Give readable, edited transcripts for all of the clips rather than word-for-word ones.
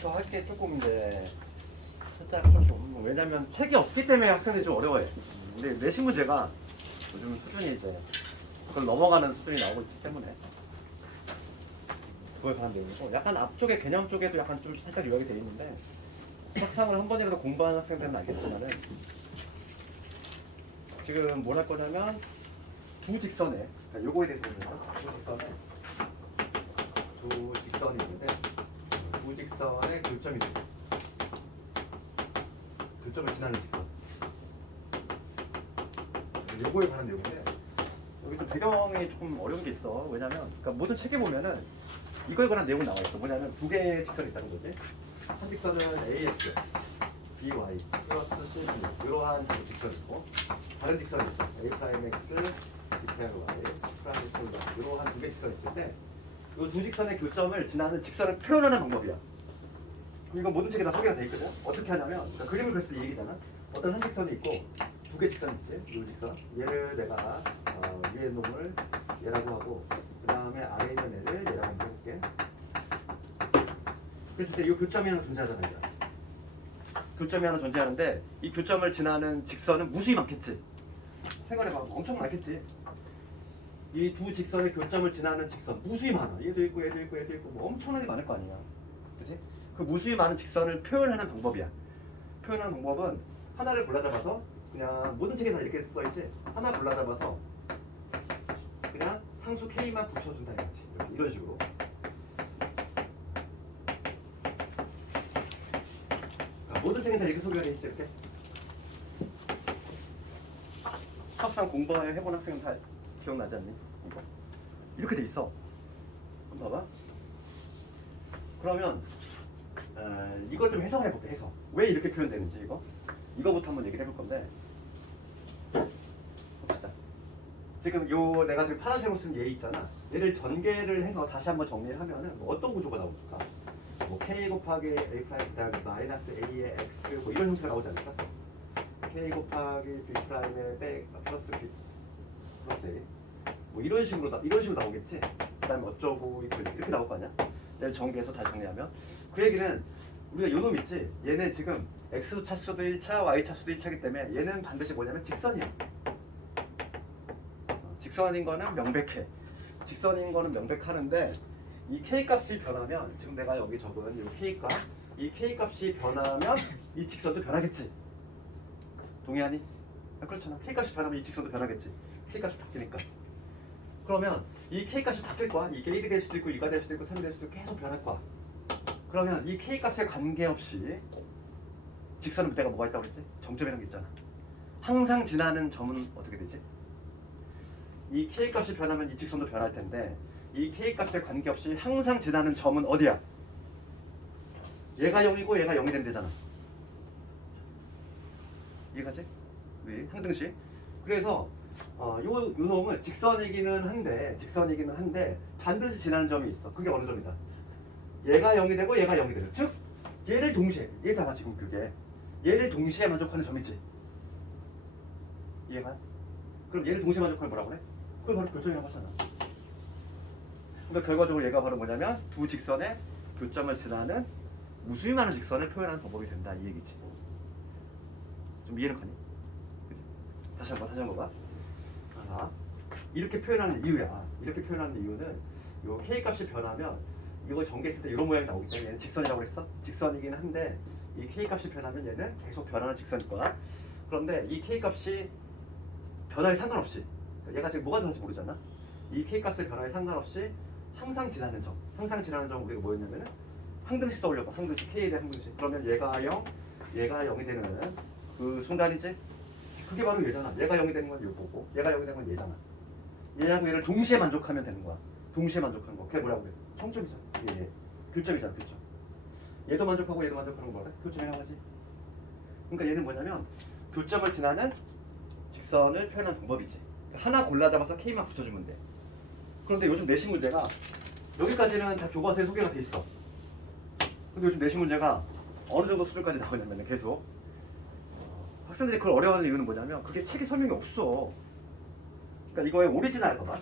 이제부터 할 게 조금 이제 살짝 좀 왜냐면 책이 없기 때문에 학생들이 좀 어려워해. 근데 내신 문제가 요즘 수준이 이제 그걸 넘어가는 수준이 나오고 있기 때문에 그거에 관한 내용이고 약간 앞쪽에 개념 쪽에도 약간 좀 살짝 요약이 되어 있는데 석상을 한 번이라도 공부하는 학생들은 알겠지만은 지금 뭘 할 거냐면 두 직선에 그러니까 요거에 대해서 보면 두 직선이 있는데 두 직선의 교점이 돼요. 교점을 지나는 직선. 요거에 관한 내용인데 여기 좀 배경이 조금 어려운 게 있어. 왜냐면 그러니까 모든 책에 보면은 이걸 관한 내용이 나와 있어. 뭐냐면 두 개의 직선이 있다는 거지. 한 직선은 AX, BY 플러스 CB 이러한 두 직선이 있고 다른 직선이 있어. A 프라임 X, B 프라임 Y, 프라임 X 이러한 두 개의 직선이 있는데 이 두 직선의 교점을 지나는 직선을 표현하는 방법이야. 이거 모든 책에 다 소개가 돼 있거든. 어떻게 하냐면 그러니까 그림을 그렸을 때 이 얘기잖아. 어떤 한 직선이 있고 두 개 직선이 있지. 이 직선. 얘를 내가 위에 놈을 얘라고 하고 그 다음에 아래 있는 애를 얘라고 한번 해볼게. 그랬을 때 이 교점이 하나 존재하잖아. 이제. 교점이 하나 존재하는데 이 교점을 지나는 직선은 무수히 많겠지. 생각해봐. 엄청 많겠지. 이 두 직선의 교점을 지나는 직선 무수히 많아. 얘도 있고 얘도 있고 얘도 있고 뭐 엄청나게 많을 거 아니야. 그치? 그 무수히 많은 직선을 표현하는 방법이야. 표현하는 방법은 하나를 골라잡아서 그냥 모든 책에 다 이렇게 써있지. 하나 골라잡아서 그냥 상수 K만 붙여준다 이거지. 이렇게 이런 식으로. 모든 책에 다 이렇게 소개가 돼 있지. 이렇게. 합상 공부해본 학생은 다 기억나지 않니? 이거. 이렇게 돼 있어. 한번 봐봐. 그러면 이걸 좀 해석을 해볼게. 해석. 왜 이렇게 표현되는지 이거부터 한번 얘기를 해볼 건데 봅시다. 지금 내가 지금 파란색으로 쓴 얘 있잖아. 얘를 전개를 해서 다시 한번 정리를 하면은 뭐 어떤 구조가 나올까? 뭐 K 곱하기 A 프라임 그다음에 마이너스 A의 X 뭐 이런 형태가 나오지 않을까? K 곱하기 B 프라임의 플러스 B 플러스 A 뭐 이런 식으로 나오겠지. 그다음에 어쩌고 이렇게 나올 거 아니야? 얘를 전개해서 다시 정리하면 그 얘기는 우리가 요놈 있지. 얘는 지금 X 차수도 1차, Y 차수도 1차이기 때문에 얘는 반드시 뭐냐면 직선이야. 직선인 거는 명백해. 직선인 거는 명백하는데 이 K 값이 변하면 지금 내가 여기 적은 이 K 값, 이 K 값이 변하면 이 직선도 변하겠지. 동의하니? 그렇잖아. K 값이 변하면 이 직선도 변하겠지. K 값이 바뀌니까. 그러면 이 K 값이 바뀔 거야. 이게 1이 될 수도 있고 2가 될 수도 있고 3이 될 수도 있고 계속 변할 거야. 그러면 이 K 값에 관계없이 직선은 내가 뭐가 있다고 그랬지? 정점이라는 게 있잖아. 항상 지나는 점은 어떻게 되지? 이 K 값이 변하면 이 직선도 변할 텐데 이 K 값에 관계없이 항상 지나는 점은 어디야? 얘가 0이고 얘가 0이 되면 되잖아. 이해가지? 왜? 항등식. 그래서 요 놈은 직선이기는 한데 반드시 지나는 점이 있어. 그게 어느 점이다? 얘가 0이 되고 얘가 0이 되고 즉 얘를 동시에 얘잖아 지금 그게 얘를 동시에 만족하는 점이지. 이해가? 그럼 얘를 동시에 만족하는 뭐라고 그래? 그걸 바로 교점이라고 하잖아. 그러니까 결과적으로 얘가 바로 뭐냐면 두 직선의 교점을 지나는 무수히 많은 직선을 표현하는 방법이 된다 이 얘기지. 좀 이해는 가니? 그치? 다시 한번 봐. 이렇게 표현하는 이유야. 이렇게 표현하는 이유는 요 K 값이 변하면 이거 전개했을 때 이런 모양이 나오기 때문에 얘는 직선이라고 그랬어? 직선이긴 한데 이 K 값이 변하면 얘는 계속 변하는 직선일 거야. 그런데 이 K 값이 변화에 상관없이 얘가 지금 뭐가 되는지 모르잖아. 이 K 값의 변화에 상관없이 항상 지나는 점 우리가 뭐였냐면은 항등식 써올려봐. 항등식 K에 대한 항등식. 그러면 얘가 0, 얘가 0이 되는 그 순간이지. 그게 바로 얘잖아. 얘가 0이 되는 건 요거고 얘가 0이 되는 건 얘잖아. 얘하고 얘를 동시에 만족하면 되는 거야. 동시에 만족하는 거. 그게 뭐라고 그래? 청점이잖아. 예. 교점이잖아. 교점. 얘도 만족하고 얘도 만족하는 거 뭐래? 교점이라고 하지. 그러니까 얘는 뭐냐면 교점을 지나는 직선을 표현하는 방법이지. 하나 골라잡아서 K만 붙여주면 돼. 그런데 요즘 내신 문제가 여기까지는 다 교과서에 소개가 돼 있어. 근데 요즘 내신 문제가 어느 정도 수준까지 나오냐면 계속 학생들이 그걸 어려워하는 이유는 뭐냐면 그게 책에 설명이 없어. 그러니까 이거의 오리지널 봐봐.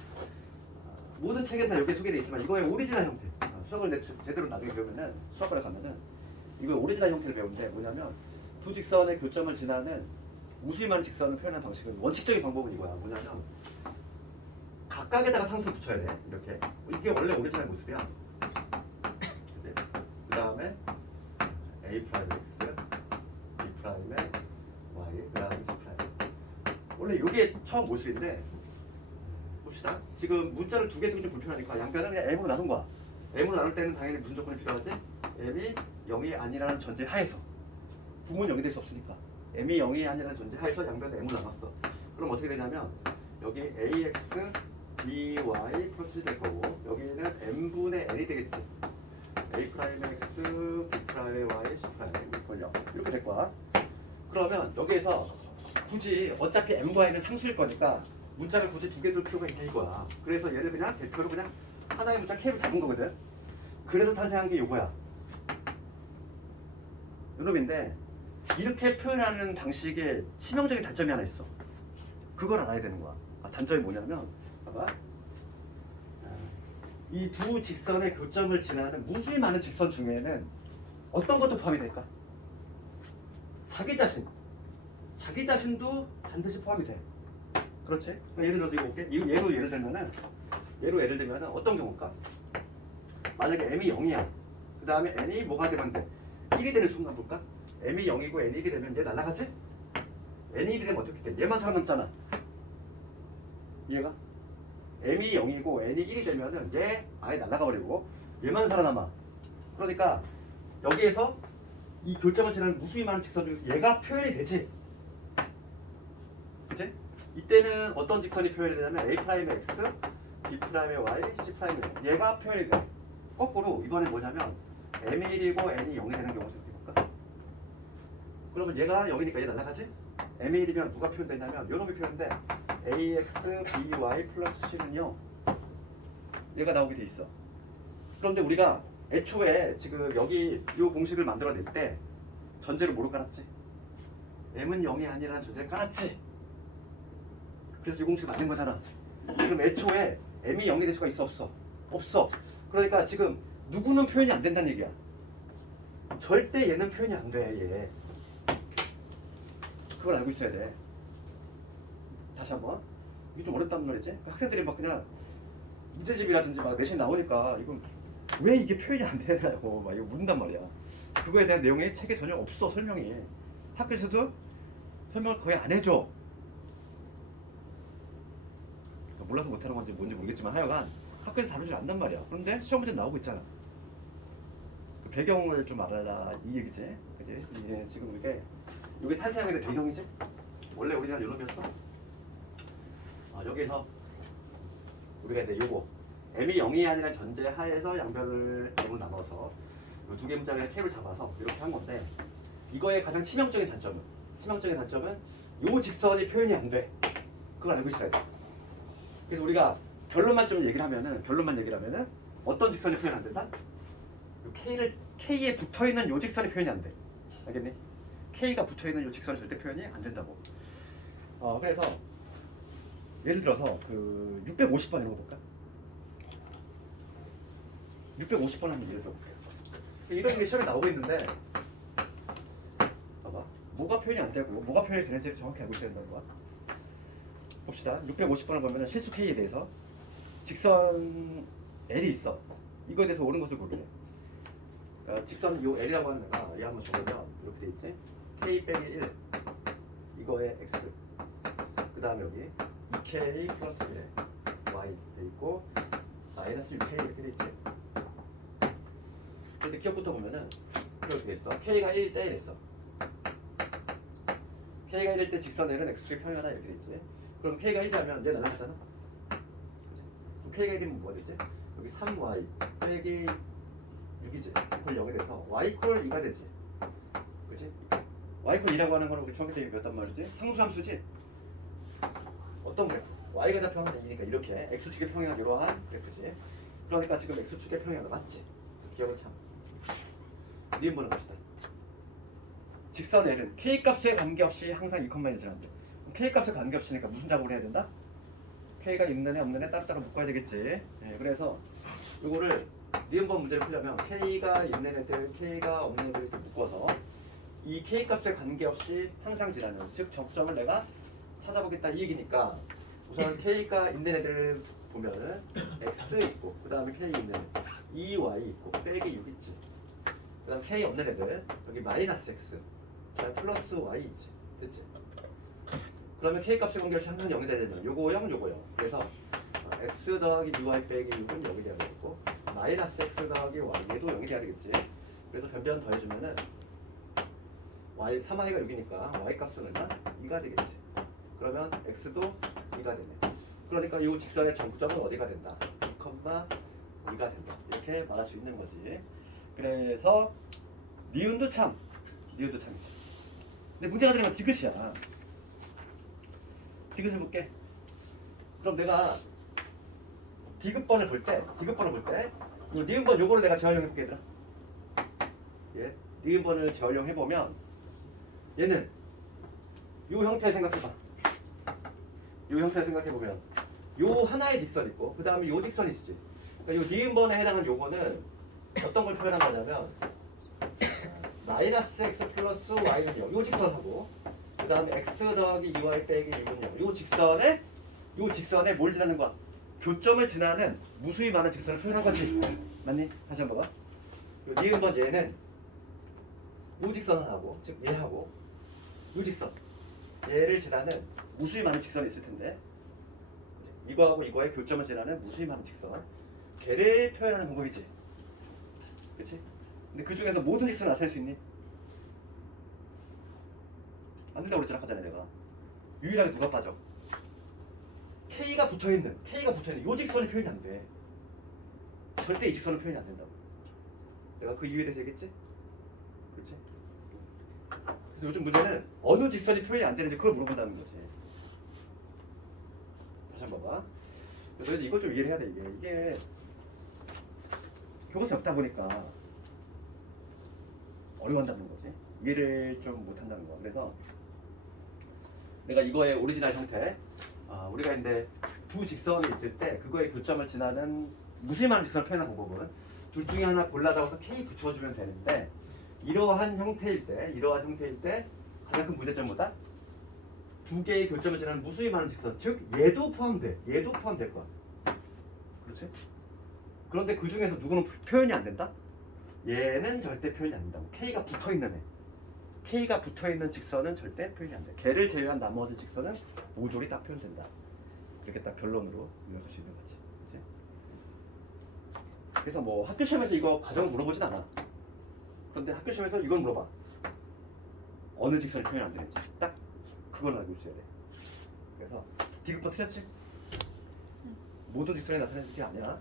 모든 책엔 다 여기 소개돼 있지만 이거의 오리지널 형태. 수학을 제대로 나중에 배우면은 수학과에 가면은 이거 오리지널 형태를 배우는데 뭐냐면 두 직선의 교점을 지나는 무수히 많은 직선을 표현하는 방식은 원칙적인 방법은 이거야. 뭐냐면 각각에다가 상수 붙여야 돼. 이렇게. 이게 원래 오리지널 모습이야. 그 다음에 A 프라임 X, B 프라임에 Y, 그 다음에 C 프라임. 원래 이게 처음 모습인데 봅시다. 지금 문자를 두 개 두기 좀 불편하니까 양변을 그냥 M으로 나눈 거야. M으로 나눌 때는 당연히 무슨 조건이 필요하지? M이 0이 아니라는 전제 하에서. 부모는 0이 될 수 없으니까 M이 0이 아니라는 전제 하에서 양변을 M으로 나눴어. 그럼 어떻게 되냐면 여기 AX, BY 플러스 될 거고 여기는 M분의 N이 되겠지. A 프라임 X, B 프라임 Y, C 프라임 이걸요. 이렇게 될 거야. 그러면 여기에서 굳이 어차피 M과 N은 상수일 거니까 문자를 굳이 두 개 둘 필요가 있는 거야. 그래서 얘를 그냥 대표로 그냥 하나의 문자 K로 잡은 거거든. 그래서 탄생한 게 이거야. 이놈인데 이렇게 표현하는 방식에 치명적인 단점이 하나 있어. 그걸 알아야 되는 거야. 단점이 뭐냐면 봐봐. 이 두 직선의 교점을 지나는 무수히 많은 직선 중에는 어떤 것도 포함이 될까? 자기 자신도 반드시 포함이 돼. 그렇지? 예를 들어서 이거 볼게. 예를 들면은 어떤 경우일까? 만약에 M이 0이야. 그 다음에 N이 뭐가 되면 돼? 1이 되는 순간 볼까? M이 0이고 N이 1이 되면 얘 날아가지? N이 1이 되면 어떻게 돼? 얘만 살아남잖아. 이해가? M이 0이고 N이 1이 되면은 얘 아예 날아가 버리고 얘만 살아남아. 그러니까 여기에서 이 교점을 지나는 무수히 많은 직선 중에서 얘가 표현이 되지. 그치? 이때는 어떤 직선이 표현이 되냐면 A 프라임 X, B 프라임 Y, C 프라임 얘가 표현이 돼. 거꾸로 이번에 뭐냐면 M이 1이고 N이 0이 되는 경우 좀 해볼까? 그러면 얘가 0이니까 얘 날아가지? M이 1이면 누가 표현되냐면 이놈이 표현돼. AX, BY 플러스 C는요 얘가 나오게 돼 있어. 그런데 우리가 애초에 지금 여기 이 공식을 만들어낼 때 전제를 뭐로 깔았지? M은 0이 아니라는 전제를 깔았지. 그래서 이 공식을 만든 거잖아. 그럼 애초에 M이 0이 될 수가 있어 없어? 없어. 그러니까 지금 누구는 표현이 안 된다는 얘기야. 절대 얘는 표현이 안 돼. 얘. 그걸 알고 있어야 돼. 다시 한번. 이게 좀 어렵단 말이지. 학생들이 막 그냥 문제집이라든지 막 내신 나오니까 이건 왜 이게 표현이 안 되냐고 막 이거 묻는단 말이야. 그거에 대한 내용이 책에 전혀 없어. 설명이. 학교에서도 설명을 거의 안 해줘. 몰라서 못하는 건지 뭔지 모르겠지만 하여간 학교에서 다루질 않단 말이야. 그런데 시험 문제 나오고 있잖아. 그 배경을 좀 알아라 이 얘기지. 그지? 이게 지금 이게 탄생하게 된 배경이지? 원래 우리나라 요놈이었어. 여기서 우리가 이제 요거 M이 0이 아니라 전제 하에서 양변을 M으로 나눠서 이 두 개 문자를 K로 잡아서 이렇게 한 건데 이거의 가장 치명적인 단점은 요 직선이 표현이 안 돼. 그걸 알고 있어야 돼. 그래서 우리가 결론만 얘기를 하면은 어떤 직선이 표현 안 된다? K에 붙어있는 요 직선이 표현이 안 돼. 알겠니? K가 붙어있는 요 직선이 절대 표현이 안 된다고. 그래서 예를 들어서 그 650번 이런 거 볼까? 650번 한번 예를 들어볼게요. 이런 게 시험에 나오고 있는데 봐봐. 뭐가 표현이 안 되고 뭐가 표현이 되는지 정확히 알고 있어야 된다는 거야. 봅시다. 650번을 보면 실수 K에 대해서 직선 L이 있어. 이거에 대해서 옳은 것을 고르래. 직선 요 L이라고 하는 애가 얘 한번 적으면 이렇게 돼 있지. K 빼기 1 이거에 X 그 다음에 여기 2K 플러스 1 Y 돼 있고 마이너스 6K 이렇게 돼 있지. 근데 기억부터 보면은 이렇게 돼 있어. K가 1일 때 이랬어. K가 1일 때 직선 L은 X축의 평행하다 이렇게 돼 있지. 그럼 K가 1이라면 얘 날아가잖아. 그럼 K가 1이면 뭐가 되지? 여기 3Y 빼기 6이지. 이퀄 0이 돼서 Y 이퀄 2가 되지. 그치? Y 이퀄 2라고 하는 거는 우리 중학교 때 배웠단 말이지. 상수함수지. 어떤 그래프? Y가 좌표하면 2니까 이렇게 X축의 평행은 이러한 그래프지. 그러니까 지금 X축의 평행은 맞지? 기억을 참. 니은 보는 것이다. 직선 L은 K 값에 관계없이 항상 2,1이 지난다. K 값에 관계없으니까 무슨 작업을 해야 된다? K가 있는 애 없는 애 따로따로 묶어야 되겠지. 네, 그래서 이거를 니은번 문제를 풀려면 K가 있는 애들, K가 없는 애들 이렇게 묶어서 이 K 값에 관계없이 항상 지나는, 즉 접점을 내가 찾아보겠다 이 얘기니까 우선 K가 있는 애들을 보면은 X 있고 그 다음에 K 있는 2Y 있고 빼기 6 있지. 그 다음 K 없는 애들 여기 마이너스 X 그 다음 플러스 Y 있지. 됐지? 그러면 K 값의 관계없이 항상 0이 되려면 요거 0 요거 0. 그래서 X 더하기 2Y 빼기 6은 0이 돼야 되겠고 마이너스 X 더하기 Y도 0이 돼야 되겠지. 그래서 변변 더해주면은 Y 3Y가 6이니까 Y 값은 얼마? 2가 되겠지. 그러면 X도 2가 되네. 그러니까 이 직선의 정점은 어디가 된다? 2,2가 된다. 이렇게 말할 수 있는 거지. 그래서 니은도 참이지. 근데 문제가 되면 디귿이야. 디귿을 볼게. 그럼 내가 디귿번을 볼 때, 이 니은번 요거를 내가 재활용해 볼게 얘들아. 예, 니은번을 재활용해 보면 얘는 요 형태 생각해봐. 요 형태 생각해 보면 요 하나의 직선 있고 그 다음에 요 직선이 있지. 그러니까 요 니은번에 해당하는 요거는 어떤 걸 표현한 거냐면 마이너스 x 플러스 y는 0. 요 직선하고 그 다음에 x 더하기 2y 빼기 6은 0. 요 직선에 뭘 지나는 거야? 교점을 지나는 무수히 많은 직선을 표현한 거지. 맞니? 다시 한번 봐봐. 요 니은번 얘는 요 직선을 하고 즉 얘하고 요 직선 얘를 지나는 무수히 많은 직선이 있을 텐데 이거하고 이거의 교점을 지나는 무수히 많은 직선 걔를 표현하는 방법이지. 그렇지? 근데 그 중에서 모든 직선을 나타낼 수 있니? 안 된다고 그랬잖아 아까 전에 내가. 유일하게 누가 빠져? K가 붙어있는 요 직선이 표현이 안 돼. 절대 이 직선은 표현이 안 된다고. 내가 그 이유에 대해서 얘기했지? 그렇지? 그래서 요즘 문제는 어느 직선이 표현이 안 되는지 그걸 물어본다는 거지. 다시 한번 봐봐. 너희들 이걸 좀 이해를 해야 돼. 이게 교과서에 없다 보니까 어려워한다는 거지. 이해를 좀 못한다는 거야. 그래서 내가 이거의 오리지널 형태, 우리가 이제 두 직선이 있을 때 그거의 교점을 지나는 무수히 많은 직선을 표현하는 방법은 둘 중에 하나 골라 잡아서 K 붙여주면 되는데 이러한 형태일 때 가장 큰 문제점은 뭐다? 두 개의 교점을 지나는 무수히 많은 직선, 즉 얘도 포함될 거야. 그렇지? 그런데 그 중에서 누구는 표현이 안 된다? 얘는 절대 표현이 안 된다고. K가 붙어있는 애. K가 붙어있는 직선은 절대 표현이 안 돼. 걔를 제외한 나머지 직선은 모조리 다 표현된다. 이렇게 딱 결론으로 요약할 수 있는 거지. 그치? 그래서 뭐 학교 시험에서 이거 과정을 물어보진 않아. 그런데 학교 시험에서 이걸 물어봐. 어느 직선이 표현 안 되는지. 딱 그걸 알고 있어야 돼. 그래서 디귿번 틀렸지? 모든 직선이 나타내는 게 아니야.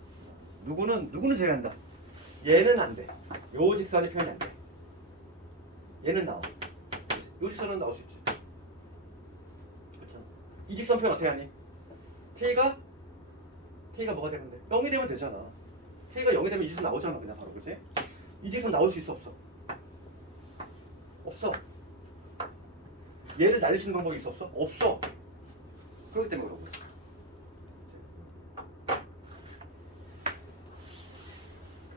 누구는 제외한다. 얘는 안 돼. 요 직선이 표현이 안 돼. 얘는 나와. 요 직선은 나올 수 있지. 그렇잖아. 이 직선 표현 어떻게 하니? K가 뭐가 되면 돼? 0이 되면 되잖아. K가 0이 되면 이 직선 나오잖아. 그냥 바로. 그렇지? 이 직선 나올 수 있어 없어? 없어. 얘를 날릴 수 있는 방법이 있어 없어? 없어. 그렇기 때문에 그러고.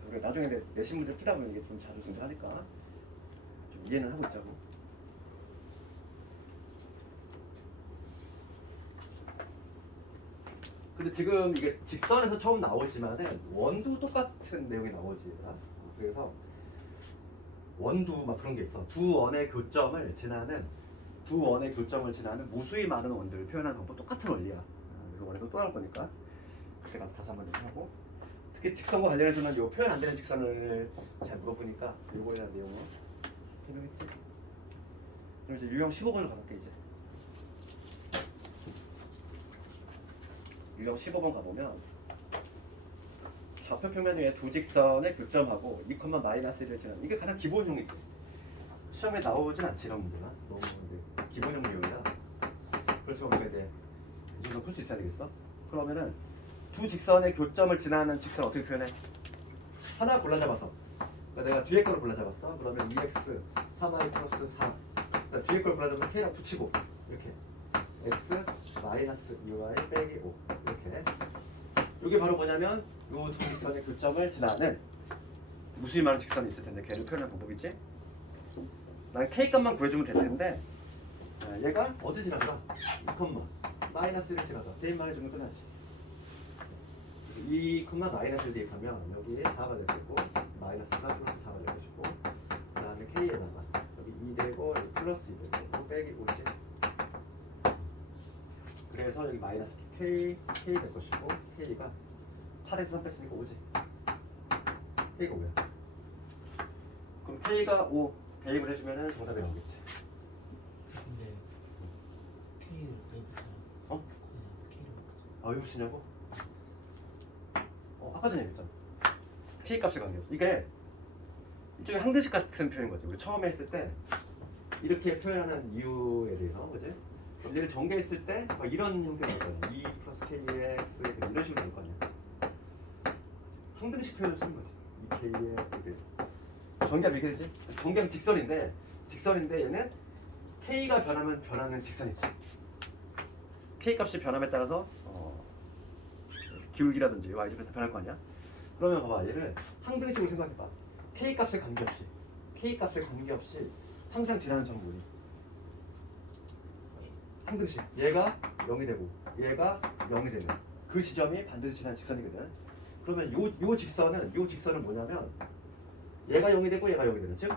그래서 나중에 내신 문제 풀다 보면 이게 좀 자주 등장하니까 좀 이해는 하고 있자고. 근데 지금 이게 직선에서 처음 나오지만은 원도 똑같은 내용이 나오지. 그래서 원도 막 그런 게 있어. 두 원의 교점을 지나는 무수히 많은 원들을 표현하는 방법 똑같은 원리야. 그래서 원에서 또 나올 거니까 그때 가서 다시 한번 하고. 특히 직선과 관련해서는 요 표현 안 되는 직선을 잘 물어보니까 요거에 대한 내용을 설명했지. 그럼 이제 유형 15번을 가볼게 이제. 유형 15번 가보면 좌표평면 위에 두 직선의 교점하고 2,-1을 지나는 이게 가장 기본형이지. 시험에 나오진 않지 이런 문제가. 너무 기본형 내용이야. 그래서 우리가 이제 이 정도 풀 수 있어야 되겠어. 그러면은 두 직선의 교점을 지나는 직선 어떻게 표현해? 하나 골라 잡아서. 그러니까 내가 뒤에 거를 골라 잡았어. 그러면 2x 3y 플러스 4. 그다음 뒤에 걸 골라 잡아서 k랑 붙이고 이렇게 x 마이너스 2y 빼기 5 이렇게. 이게 바로 뭐냐면 요 두 직선의 교점을 지나는 무수히 많은 직선이 있을 텐데 걔를 표현하는 방법이지. 난 k 값만 구해주면 될 텐데 얘가 어디 지나가? 2컴마 마이너스 1을 지나가. 대입만 해주면 끝나지. 2 마이너스 대입하면 여기 4가 될 거고 마이너스 4 플러스 4가 될 것이고 그 다음에 k에다가 여기 2 되고 여기 플러스 2 되고 빼기 50. 그래서 여기 마이너스 k 될 것이고 k가 8에서 3 뺐으니까 5지. k가 5야. 그럼 k가 5 대입을 해주면 정답이 나오겠지. 근데 K를 왜부터? 어? K를 아, 왜 붙이냐고? 아까 전에 얘기했잖아. k 값의 관계. 이게 일종의 항등식 같은 표현인 거죠. 우리 처음에 했을 때 이렇게 표현하는 이유에 대해서, 그지? 그럼 얘를 전개했을 때 막 이런 형태가 나올 거야. 2 플러스 kx 이런 식으로 나올 거 아니야. 항등식 표현을 쓰는 거지. 2kx 이렇게. 전개하면 이게 되지? 전개하면 직선인데 얘는 k가 변하면 변하는 직선이지. k 값이 변함에 따라서 기울기라든지 y축이 다 변할 거 아니야? 그러면 봐봐, 얘를 항등식으로 생각해봐. k 값에 관계없이 항상 지나는 점물이 항등식. 얘가 0이 되고 얘가 0이 되는 그 지점이 반드시 지나는 직선이거든. 그러면 요 직선은 뭐냐면 얘가 0이 되고 얘가 0이 되는, 즉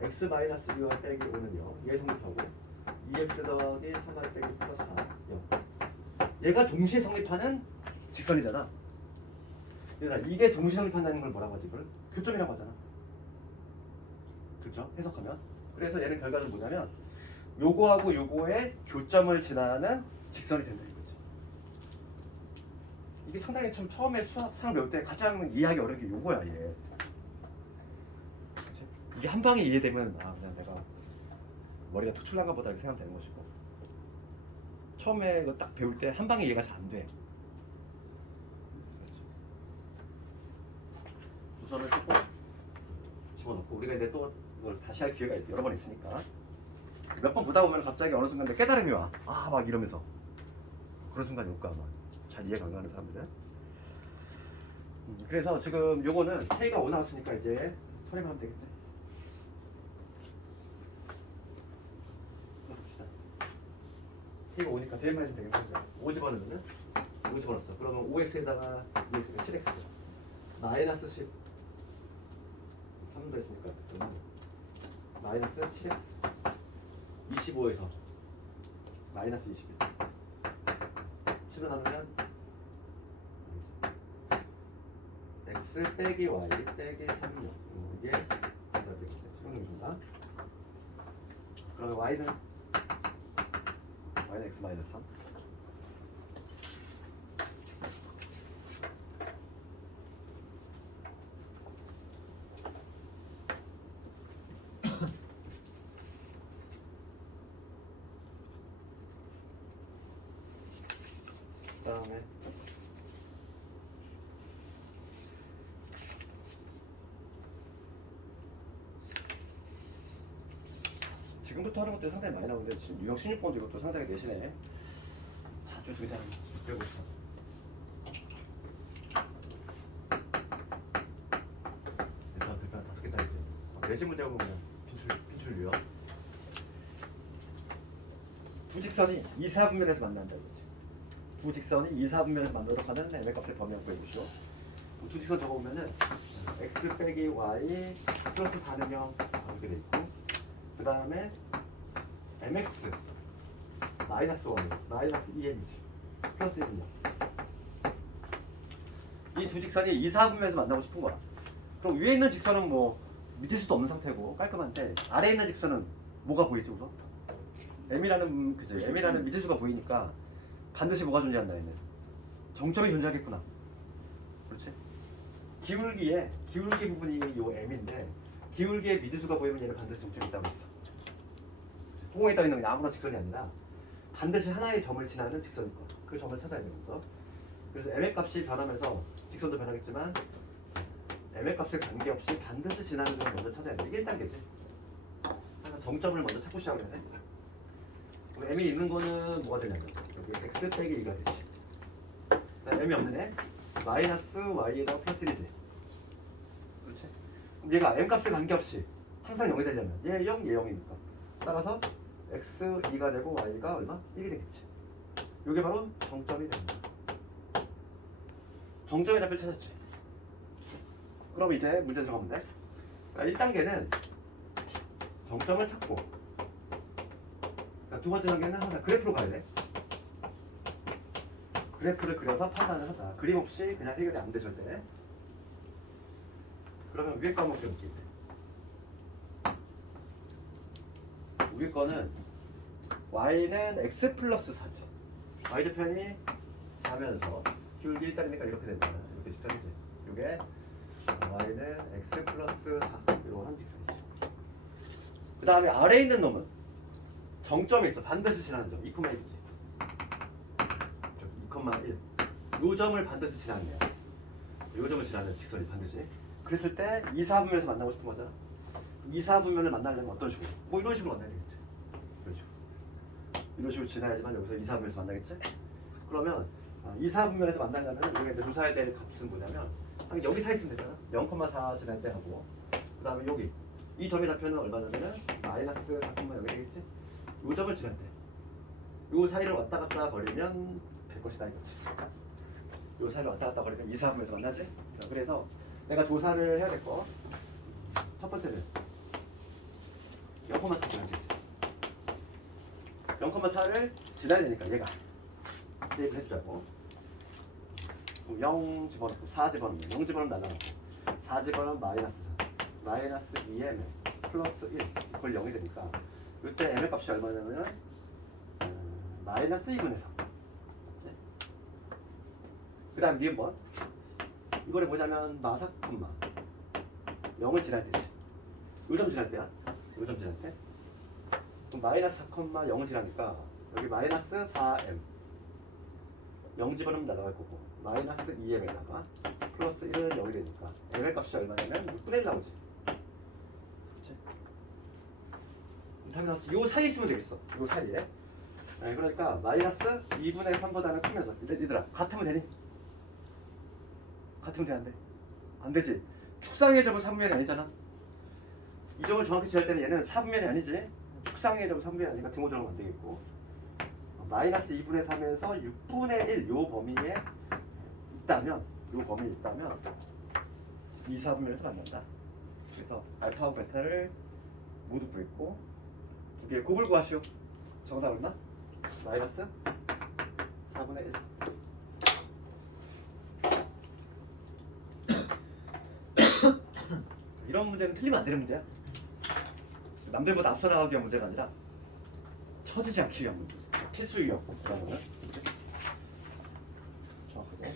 x-2y 빼기 5는 0, 얘 성립하고 2x 더하기 3y 빼기 플러스 4, 0. 얘가 동시에 성립하는 직선이잖아. 얘들아, 이게 동시에 성립한다는 걸 뭐라고 하지? 이걸 교점이라고 하잖아. 그렇죠? 해석하면. 그래서 얘는 결과는 뭐냐면 요거하고 요거의 교점을 지나는 직선이 된다 이거지. 이게 상당히 좀 처음에 수학상 배울 때 가장 이해하기 어려운 게 요거야, 얘. 이게 한 방에 이해되면 그냥 내가 머리가 투출난 것보다 이렇게 생각되는 것이고, 처음에 이거 딱 배울 때 한 방에 이해가 잘 안 돼. 우선은 조금 집어넣고, 우리가 이제 또 이걸 다시 할 기회가 여러 번 있으니까 몇 번 보다 보면 갑자기 어느 순간 내 깨달음이 와. 막 이러면서 그런 순간이 올까 아마. 잘 이해가 안 가는 사람들은. 그래서 지금 요거는 K가 5 나왔으니까 이제 처리만 하면 되겠지. 봅시다. K가 5니까 대입만 해주면 되겠죠. 5 집어넣으면 5 집어넣었어. 그러면 5x에다가 2x면 7x. 마이너스 10 3도 했으니까 그러면 마이너스 7x 25에서 마이너스 21 7을 나누면 x 빼기 y 빼기 3요. 이게 정답이 되겠어요. 실용입니다. 그러면 y는 x 마이너스 3. 그다음에 지금부터 하는 것들이 상당히 많이 나오는데 지금 유형 신입본도 이것도 상당히 내신에 자주 등장하는 배우고 싶어. 일단 5개짜리지. 내신 문제 보면 그냥 빈출 유형. 두 직선이 2, 4분면에서 만난다 이거지. 두 직선이 2, 4분면에서 만나도록 하는 m의 값의 범위를 구해보시오. 두 직선 적어보면은 x 빼기 y 플러스 4는 0 이렇게 돼 있고, 그 다음에 mx 마이너스 1 마이너스 2m이지 플러스 1은 0. 이 두 직선이 2, 4분면에서 만나고 싶은 거야. 그럼 위에 있는 직선은 뭐 밑일 수도 없는 상태고 깔끔한데, 아래에 있는 직선은 뭐가 보이지 우선? m이라는 밑일 수가 보이니까 반드시 뭐가 존재한다. 얘는 정점이 존재하겠구나. 그렇지? 기울기 부분이 요 m인데, 기울기의 미지수가 보이면 얘는 반드시 정점이 있다고 했어. 공에 떠 있는 그냥 아무런 직선이 아니라 반드시 하나의 점을 지나는 직선일 거야. 그 점을 찾아야 되는 거죠. 그래서 m의 값이 변하면서 직선도 변하겠지만 m의 값에 관계없이 반드시 지나는 점을 먼저 찾아야 돼. 이게 1단계지. 그래서 정점을 먼저 찾고 시작을 해야 돼. m이 있는 거는 뭐가 되냐면 여기 x 빼기 2가 되지. m이 없는 애 마이너스 y에다 플러스 1이지. 그렇지? 그럼 얘가 m 값에 관계없이 항상 0이 되려면 얘 0, 얘 0이니까 따라서 x 2가 되고 y가 얼마? 1이 되겠지. 이게 바로 정점이 됩니다. 정점의 좌표 찾았지. 그럼 이제 문제 들어가면 돼. 그러니까 1단계는 정점을 찾고, 그러니까 두 번째 단계는 항상 그래프로 가야 돼. 그래프를 그려서 판단을 하자. 그림 없이 그냥 해결이 안 돼 절대. 그러면 위에 거 한번 그려볼게. 위에 거는 y는 x 플러스 4죠. y좌편이 4면서 기울기 1짜리니까 이렇게 된다. 이렇게 직선이지. 이게 y는 x 플러스 4 이런 직선이지. 그 다음에 아래에 있는 놈은 정점에 있어. 반드시 지나는 점 2,1이지. 2,1. 요 점을 반드시 지나는 거야. 요 점을 지나는 직선이 반드시. 그랬을 때 2, 4분면에서 만나고 싶은 거잖아. 2, 4분면을 만나려면 어떤 식으로? 뭐 이런 식으로 만나야 되겠지. 이런 식으로. 이런 식으로 지나야지만 여기서 2, 4분면에서 만나겠지? 그러면 2, 4분면에서 만나려면 우리가 이제 조사해야 될 값은 뭐냐면 여기 사 있으면 되잖아. 0,4 지날 때 하고 그 다음에 여기 이 점의 좌표는 얼마냐면은 마이너스 4,0 되겠지? 요 점을 지날 때 요 사이를 왔다 갔다 거리면 될 것이다 이거지. 요 사이를 왔다 갔다 거리면 2, 4분면에서 만나지? 자, 그래서 내가 조사를 해야 될 거. 첫 번째는 0,4 지나야 되지. 0,4를 지나야 되니까 얘가 세이브 해주자고. 0 집어넣고 4 집어넣으면 0 집어넣으면 날라가고 4 집어넣으면 마이너스 4 마이너스 2m 플러스 1 이걸 0이 되니까 이때 m의 값이 얼마냐면 마이너스 2분의 3. 그 다음 니은 번 이거를 뭐냐면 마사 콤마 0을 지날 때지. 요점 지날 때야. 요점 지날 때. 그럼 마이너스 4, 0을 지나니까 여기 마이너스 4m 0 집어넣으면 날아갈 거고 마이너스 2m에다가 플러스 1은 0이 되니까 m의 값이 얼마냐면 6분의 1 나오지. 그렇지? 당연히 요 사이에 있으면 되겠어. 요 사이에. 네, 그러니까 마이너스 2분의 3보다는 크면서 얘들아 같으면 되니? 같으면 돼 안 돼? 안 되지. 축상의 점은 3분면이 아니잖아. 이 점을 정확히 지을 때는 얘는 4분면이 아니지. 축상의 점은 3분면이 아니니까 등호절은 안 되겠고 마이너스 2분의 3에서 6분의 1 요 범위에 있다면 요 범위에 있다면 2, 4분면에서 만난다. 그래서 알파하고 베타를 모두 구했고 두 개의 곱을 구하시오. 정답 얼마? 마이너스 4분의 1. 이런 문제는 틀리면 안 되는 문제야. 남들보다 앞서 나가기 위한 문제가 아니라 처지지 않기 위한 문제지. 필수이었고 그런 거는 정확하게.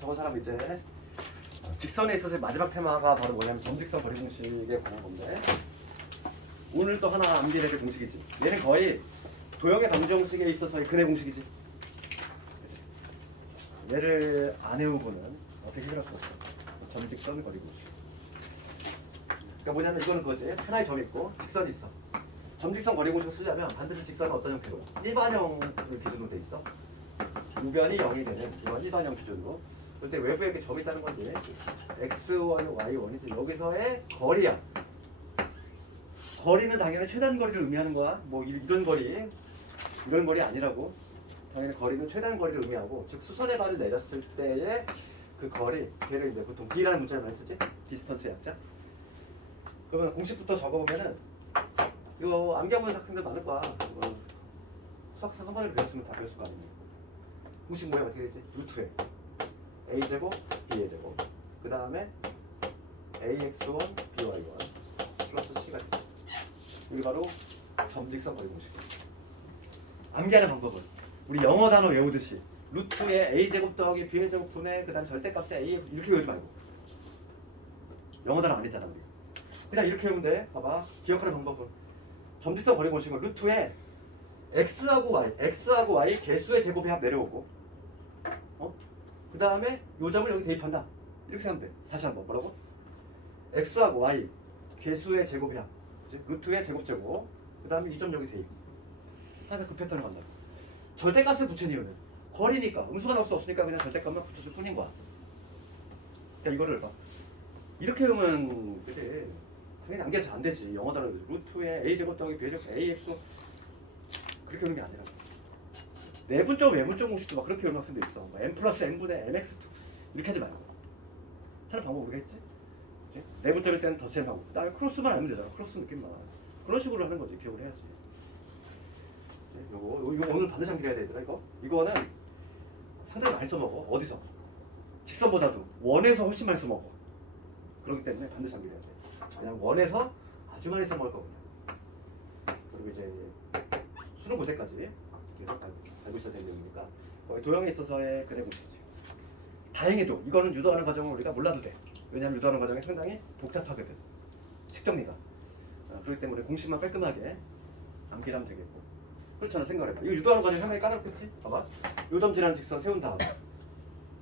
저번 사람 이제 직선에 있어서의 마지막 테마가 바로 뭐냐면 점직선 거리 공식에 관한 건데 오늘 또 하나 암기해야 될 공식이지. 얘는 거의 도형의 방정식에 있어서의 근해 공식이지. 얘를 안 외우고는 어떻게 해결할 수 없어. 점직선 거리 공식. 그러니까 뭐냐면 이거는 그거지. 하나의 점이 있고 직선이 있어. 점직선 거리 공식을 쓰려면 반드시 직선은 어떤 형태로? 일반형을 기준으로 돼 있어. 우변이 0이 되는 이런 일반형 기준으로. 그때 외부에 이렇게 점이 있다는 건지 x1, y1이지. 여기서의 거리야. 거리는 당연히 최단 거리를 의미하는 거야. 뭐 이런 거리 아니라고. 당연히 거리는 최단 거리를 의미하고, 즉 수선의 발을 내렸을 때의 그 거리, 걔를 이제 보통 d라는 문자를 많이 쓰지. 디스턴스 약자. 그러면 공식부터 적어보면은 이거 암기 보는 학생들 많을 거야. 수학상 한 번에 배웠으면 다 배웠을 거 아니야. 공식 모양 어떻게 되지? 루트에 a제곱 b의 제곱 그 다음에 ax1 by1 플러스 c가 됐어. 여기 바로 점직선 거리 공식. 암기하는 방법은 우리 영어 단어 외우듯이 루트에 a제곱 더하기 b제곱 분의 그 다음 절대값에 a 이렇게 외우지 말고 영어 단어 안 했잖아 우리. 그냥 이렇게 외우면 돼. 봐봐. 기억하는 방법은 점직선 거리 공식은 루트에 x하고 y 개수의 제곱의 합 내려오고 그 다음에 요 점을 여기 대입한다. 이렇게 생각하면 돼. 다시 한번 뭐라고? x하고 y 개수의 제곱의 합 그치? 루트의 제곱 그 다음에 이 점 여기 대입. 항상 그 패턴을 간다. 절대값을 붙인 이유는 거리니까 음수가 나올 수 없으니까 그냥 절대값만 붙였을 뿐인 거야. 그러니까 이거를 봐. 이렇게 하면 되게 당연히 암기가 잘 안 되지. 영어 단어 루트에 a제곱 더하기 b제곱 ax 그렇게 하는 게 아니라 내분점 외분점 공식도 막 그렇게 외우는 학생도 있어. 뭐 n 플러스 n분의 mx2 이렇게 하지 말고 하는 방법 모르겠지? 내분점일 때는 덧셈하고 그다음에 크로스만 알면 되잖아. 크로스 느낌만 그런 식으로 하는 거지. 기억을 해야지. 이거 오늘 반드시 암기해야 되더라. 이거는 상당히 많이 써먹어. 어디서? 직선보다도 원에서 훨씬 많이 써먹어. 그렇기 때문에 반드시 암기해야 돼. 그냥 원에서 아주 많이 써먹을 거거든. 그리고 이제 수능 볼 때까지 계속 알고 있어야 되는 내용이니까 거의 도형에 있어서의 그래 공식이지. 다행히도 이거는 유도하는 과정을 우리가 몰라도 돼. 왜냐하면 유도하는 과정이 상당히 복잡하거든. 식정리가. 그렇기 때문에 공식만 깔끔하게 암기하면 되겠고. 그렇잖아. 생각을 해봐. 이거 유도하는 과정이 상당히 까다롭겠지? 봐봐. 요점지라는 직선 세운 다음에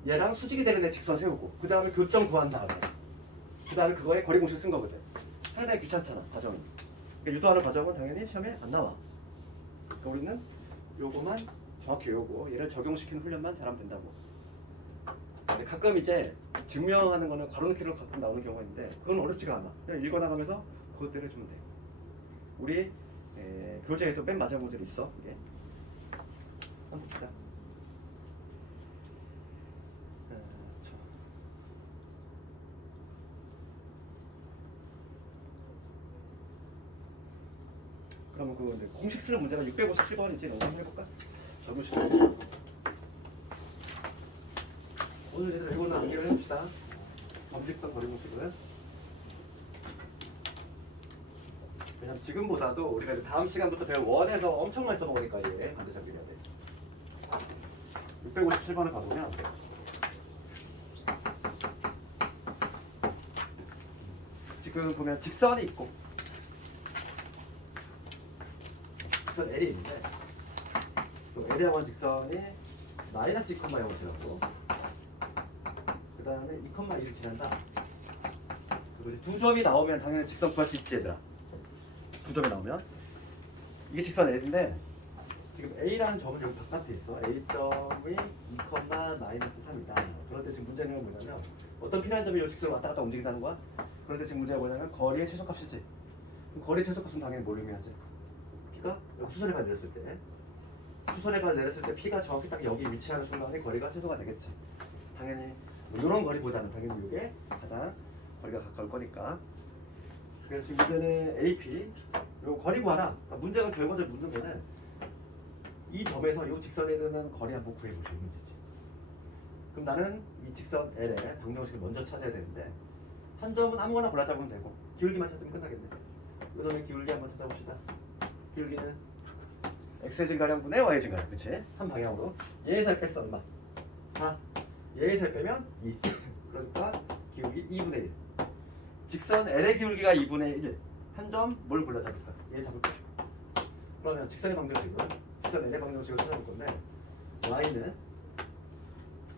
얘랑 수직이 되는 애 직선 세우고 그 다음에 교점 구한 다음에 그 다음에 그거에 거리 공식 쓴 거거든. 상당히 귀찮잖아. 과정이. 그러니까 유도하는 과정은 당연히 시험에 안 나와. 그러니까 우리는 요거만 정확히 외우고 얘를 적용시키는 훈련만 잘하면 된다고. 근데 가끔 이제 증명하는 거는 괄호넣기로 가끔 나오는 경우가 있는데 그건 어렵지가 않아. 그냥 읽어나가면서 그것대로 해주면 돼. 우리 교재에도 맨 마지막 문제로 있어. 이게. 한번 봅시다. 그러면 그 공식 쓰는 문제가 657번인지 너무 한번 해볼까? 적으시고 오늘 얘들 이거는 암기를 해봅시다. 점직선 거리 공식은 왜냐면 지금보다도 우리가 이제 다음 시간부터 배울 원에서 엄청 많이 써먹으니까 얘 반드시 암기해야 돼. 657번을 가보면 지금 보면 직선이 있고 직선 L이 있는데 또 L이라고 하는 직선이 마이너스 2,0을 지나고 그 다음에 2,1을 지난다. 그리고 두 점이 나오면 당연히 직선 구할 수 있지 얘들아. 두 점이 나오면 이게 직선 L인데 지금 A라는 점은 여기 바깥에 있어. A점이 2,-3이다. 그런데 지금 문제는 뭐냐면 어떤 필요한 점이 이 직선을 왔다 갔다 움직인다는 거야. 그런데 지금 문제가 뭐냐면 거리의 최소값이지. 그럼 거리의 최소값은 당연히 뭘 의미하지? P가 여기 수선의 발 내렸을 때 수선의 발 내렸을 때 P가 정확히 딱 여기 위치하는 순간에 거리가 최소가 되겠지. 당연히 이런 거리보다는 당연히 이게 가장 거리가 가까울 거니까. 그래서 지금 문제는 AP 요 거리 구하라. 그러니까 문제가 결과적으로 묻는 이 점에서 이 직선에 드는 거리 한번 구해보시면 문제지. 그럼 나는 이 직선 L의 방정식을 먼저 찾아야 되는데 한 점은 아무거나 골라 잡으면 되고 기울기만 찾으면 끝나겠네. 이놈의 기울기 한번 찾아봅시다. 기울기는 x의 증가량분의 y의 증가량, 그치? 한 방향으로 얘에서 뺐어 얼마? 4. 얘에서 빼면 2. 그러니까 기울기 2분의 1. 직선 L의 기울기가 2분의 1. 한 점 뭘 골라 잡을까? 얘 잡을까? 그러면 직선의 방정식은 직선 L의 방정식을 찾아볼 건데 y는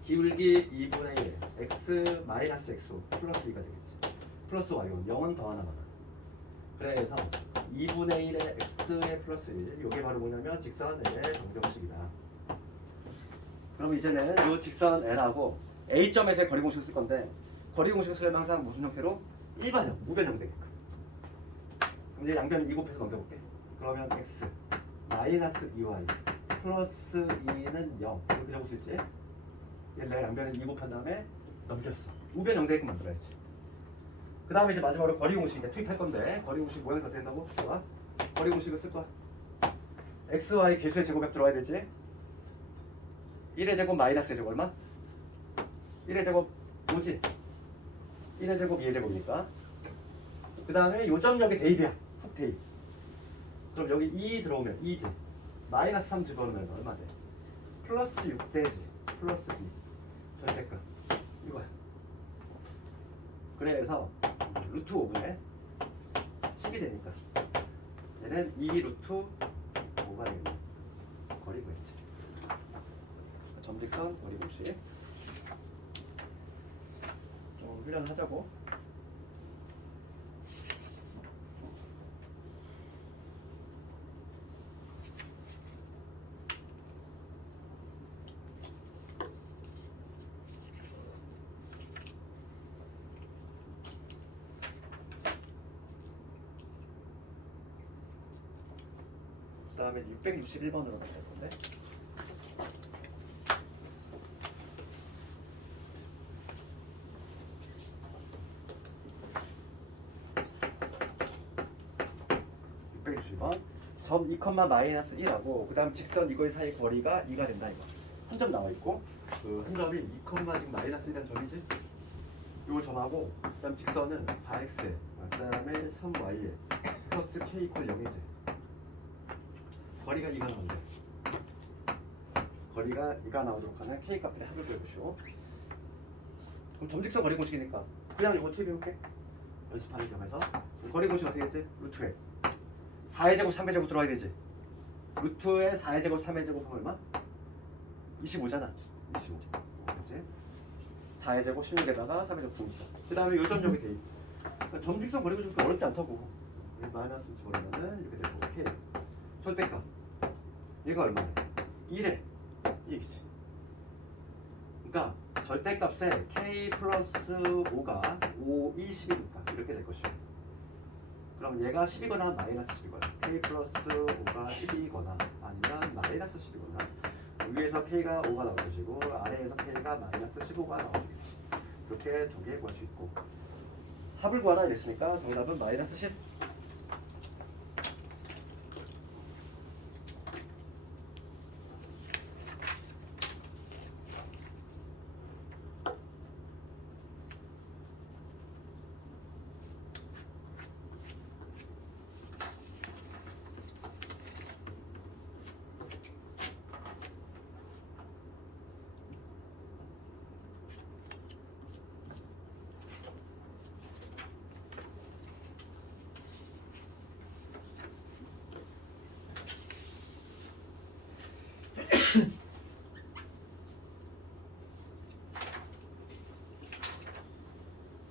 기울기 2분의 1 x 마이너스 x 플러스 2가 되겠지. 플러스 y는 0은 더 하나만. 그래서 2분의 1의 x의 플러스 1 이게 바로 뭐냐면 직선 L의 방정식이다. 그럼 이제는 이 직선 L하고 A점에서의 거리 공식을 쓸 건데 거리 공식을 쓰려면 항상 무슨 형태로? 일반형, 무변형 되게끔. 그럼 이제 양변 2 곱해서 넘겨볼게. 그러면 x 마이너스 2y 플러스 2는 0 이렇게 적을 수 있지? 얘를 내가 양변에 2 곱한 다음에 넘겼어. 우변형 되게끔 만들어야지. 그 다음에 이제 마지막으로 거리 공식 이제 투입할 건데 거리 공식 모양이 어떻게 된다고? 좋아. 거리 공식을 쓸 거야. x, y 개수의 제곱값 들어와야 되지. 1의 제곱 마이너스의 제곱 얼마? 1의 제곱 5지. 1의 제곱 2의 제곱이니까. 그 다음에 요점역의 대입이야. 훅 대입. 그럼 여기 2 들어오면 2지. 마이너스 3 집어넣으면 얼마 돼? 플러스 6대지. 플러스 B. 절대값. 이거야. 그래서 루트 5분의 10이 되니까 얘는 2 루트 5가 되겠네. 거리 구했지. 점직선 거리 공식. 좀 훈련을 하자고. 그 다음에 661번으로 갈 건데. 점 2, 마이너스 1하고 그 다음 직선 이거의 사이 거리가 2가 된다 이거. 한 점 나와 있고 그 한 점이 2, 지금 마이너스 1이라는 점이지. 이거 점하고 그 다음 직선은 4x에 그 다음에 3y에 플러스 k 이퀄 0이지. 거리가 2가 나온대. 거리가 2가 나오도록 하는 k 값들의 합을 구해보시오. 그럼 점직선 거리 공식이니까 그냥 이거 어떻게 배울게? 연습하는 겸해서 거리 공식 어떻게 했지? 루트에 4의 제곱 3의 제곱 들어와야 되지. 루트에 4의 제곱 3의 제곱 하면 얼마? 25잖아. 25. 그렇지? 4의 제곱 16에다가 3의 제곱 9. 그 다음에 요점역이 대입. 그러니까 점직선 거리 공식 어렵지 않다고. 마이너스 집어넣으면 이렇게 되고 K. 절대값. 얘가 얼마야? 1에 이기지. 그러니까 절대값에 K 플러스 5가 5, 2, 10이니까 이렇게 될 것이고. 그럼 얘가 10이거나 마이너스 10이거나 K 플러스 5가 10이거나 아니면 마이너스 10이거나 위에서 K가 5가 나올 것이고 아래에서 K가 마이너스 15가 나올 것이고 이렇게 두 개 구할 수 있고 합을 구하라 이랬으니까 정답은 마이너스 10.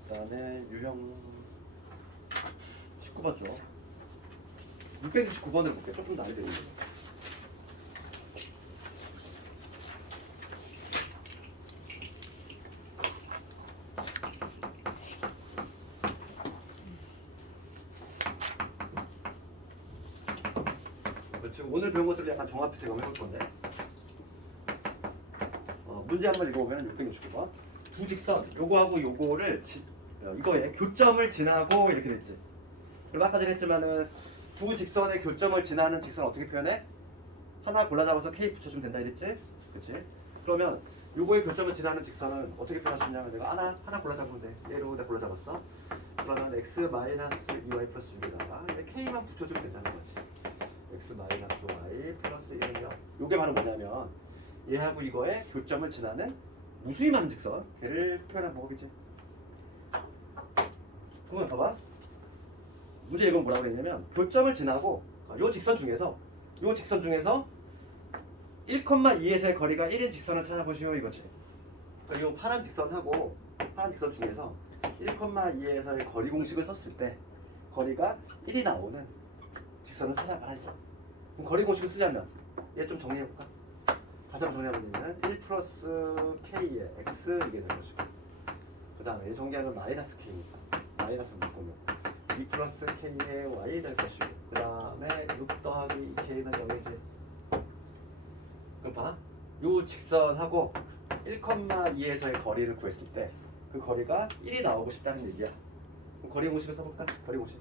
그다음에 유형 19번 쪽 669번을 볼게요. 조금 나이 되는 거. 지금 오늘 배운 것들을 약간 종합해서 해볼 건데 문제 한번 읽어보면 669번 두 직선 요거하고 요거를 이거에 교점을 지나고 이렇게 됐지. 그리고 아까 전에 했지만은 두 직선의 교점을 지나는 직선 어떻게 표현해? 하나 골라 잡아서 K 붙여주면 된다 이랬지? 그치? 그러면 요거의 교점을 지나는 직선은 어떻게 표현할 수 있냐면 내가 하나 골라 잡으면 돼. 얘로 내가 골라 잡았어. 그러면 x 마이너스 2y 플러스 6에다가 K만 붙여주면 된다는 거지. x 마이너스 y 플러스 1이면 요게 바로 뭐냐면 얘하고 이거의 교점을 지나는 무수히 많은 직선 걔를 표현한 방법이지. 그러면 봐봐. 문제 이건 뭐라고 그랬냐면 교점을 지나고 요 직선 중에서 1,2에서의 거리가 1인 직선을 찾아보시오 이거지. 그러니까 이 파란 직선하고 파란 직선 중에서 1,2에서의 거리 공식을 썼을 때 거리가 1이 나오는 직선을 찾아봐라 이거. 그럼 거리 공식을 쓰려면 얘 좀 정리해볼까? 다시 한번 정리해보면 1 플러스 K의 X 이게 되는 것이고 그 다음에 정리하면 마이너스 K니까 마이너스 묶으면 2 플러스 K의 Y 될 것이고 그 다음에 6 더하기 K는 0이지. 그럼 봐. 요 직선하고 1,2에서의 거리를 구했을 때 그 거리가 1이 나오고 싶다는 얘기야. 그럼 거리 공식을 써볼까? 거리 공식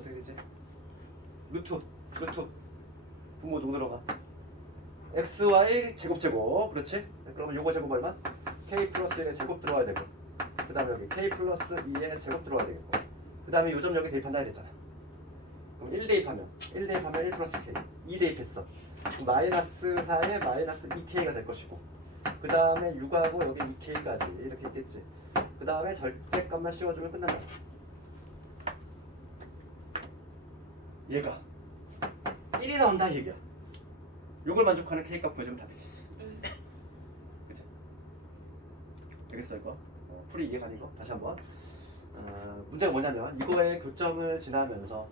어떻게 되지? 루트 분모 종 들어가 xy 제곱 그렇지? 그러면 요거 제곱 얼마? k 플러스 1의 제곱 들어와야 되고 그 다음에 여기 k 플러스 2의 제곱 들어와야 되겠고 그 다음에 요점 여기 대입한다 이랬잖아. 그럼 1 대입하면 1 플러스 k 2 대입했어. 마이너스 4에 마이너스 2k가 될 것이고 그 다음에 6하고 여기 2k까지 이렇게 있겠지. 그 다음에 절대값만 씌워주면 끝난다. 얘가 1이 나온다 이 얘기야. 요걸 만족하는 k값 보여주면 다 되지. 그치? 되겠어 이거? 풀이 이해가 안 거? 다시 한번. 문제가 뭐냐면 이거의 교점을 지나면서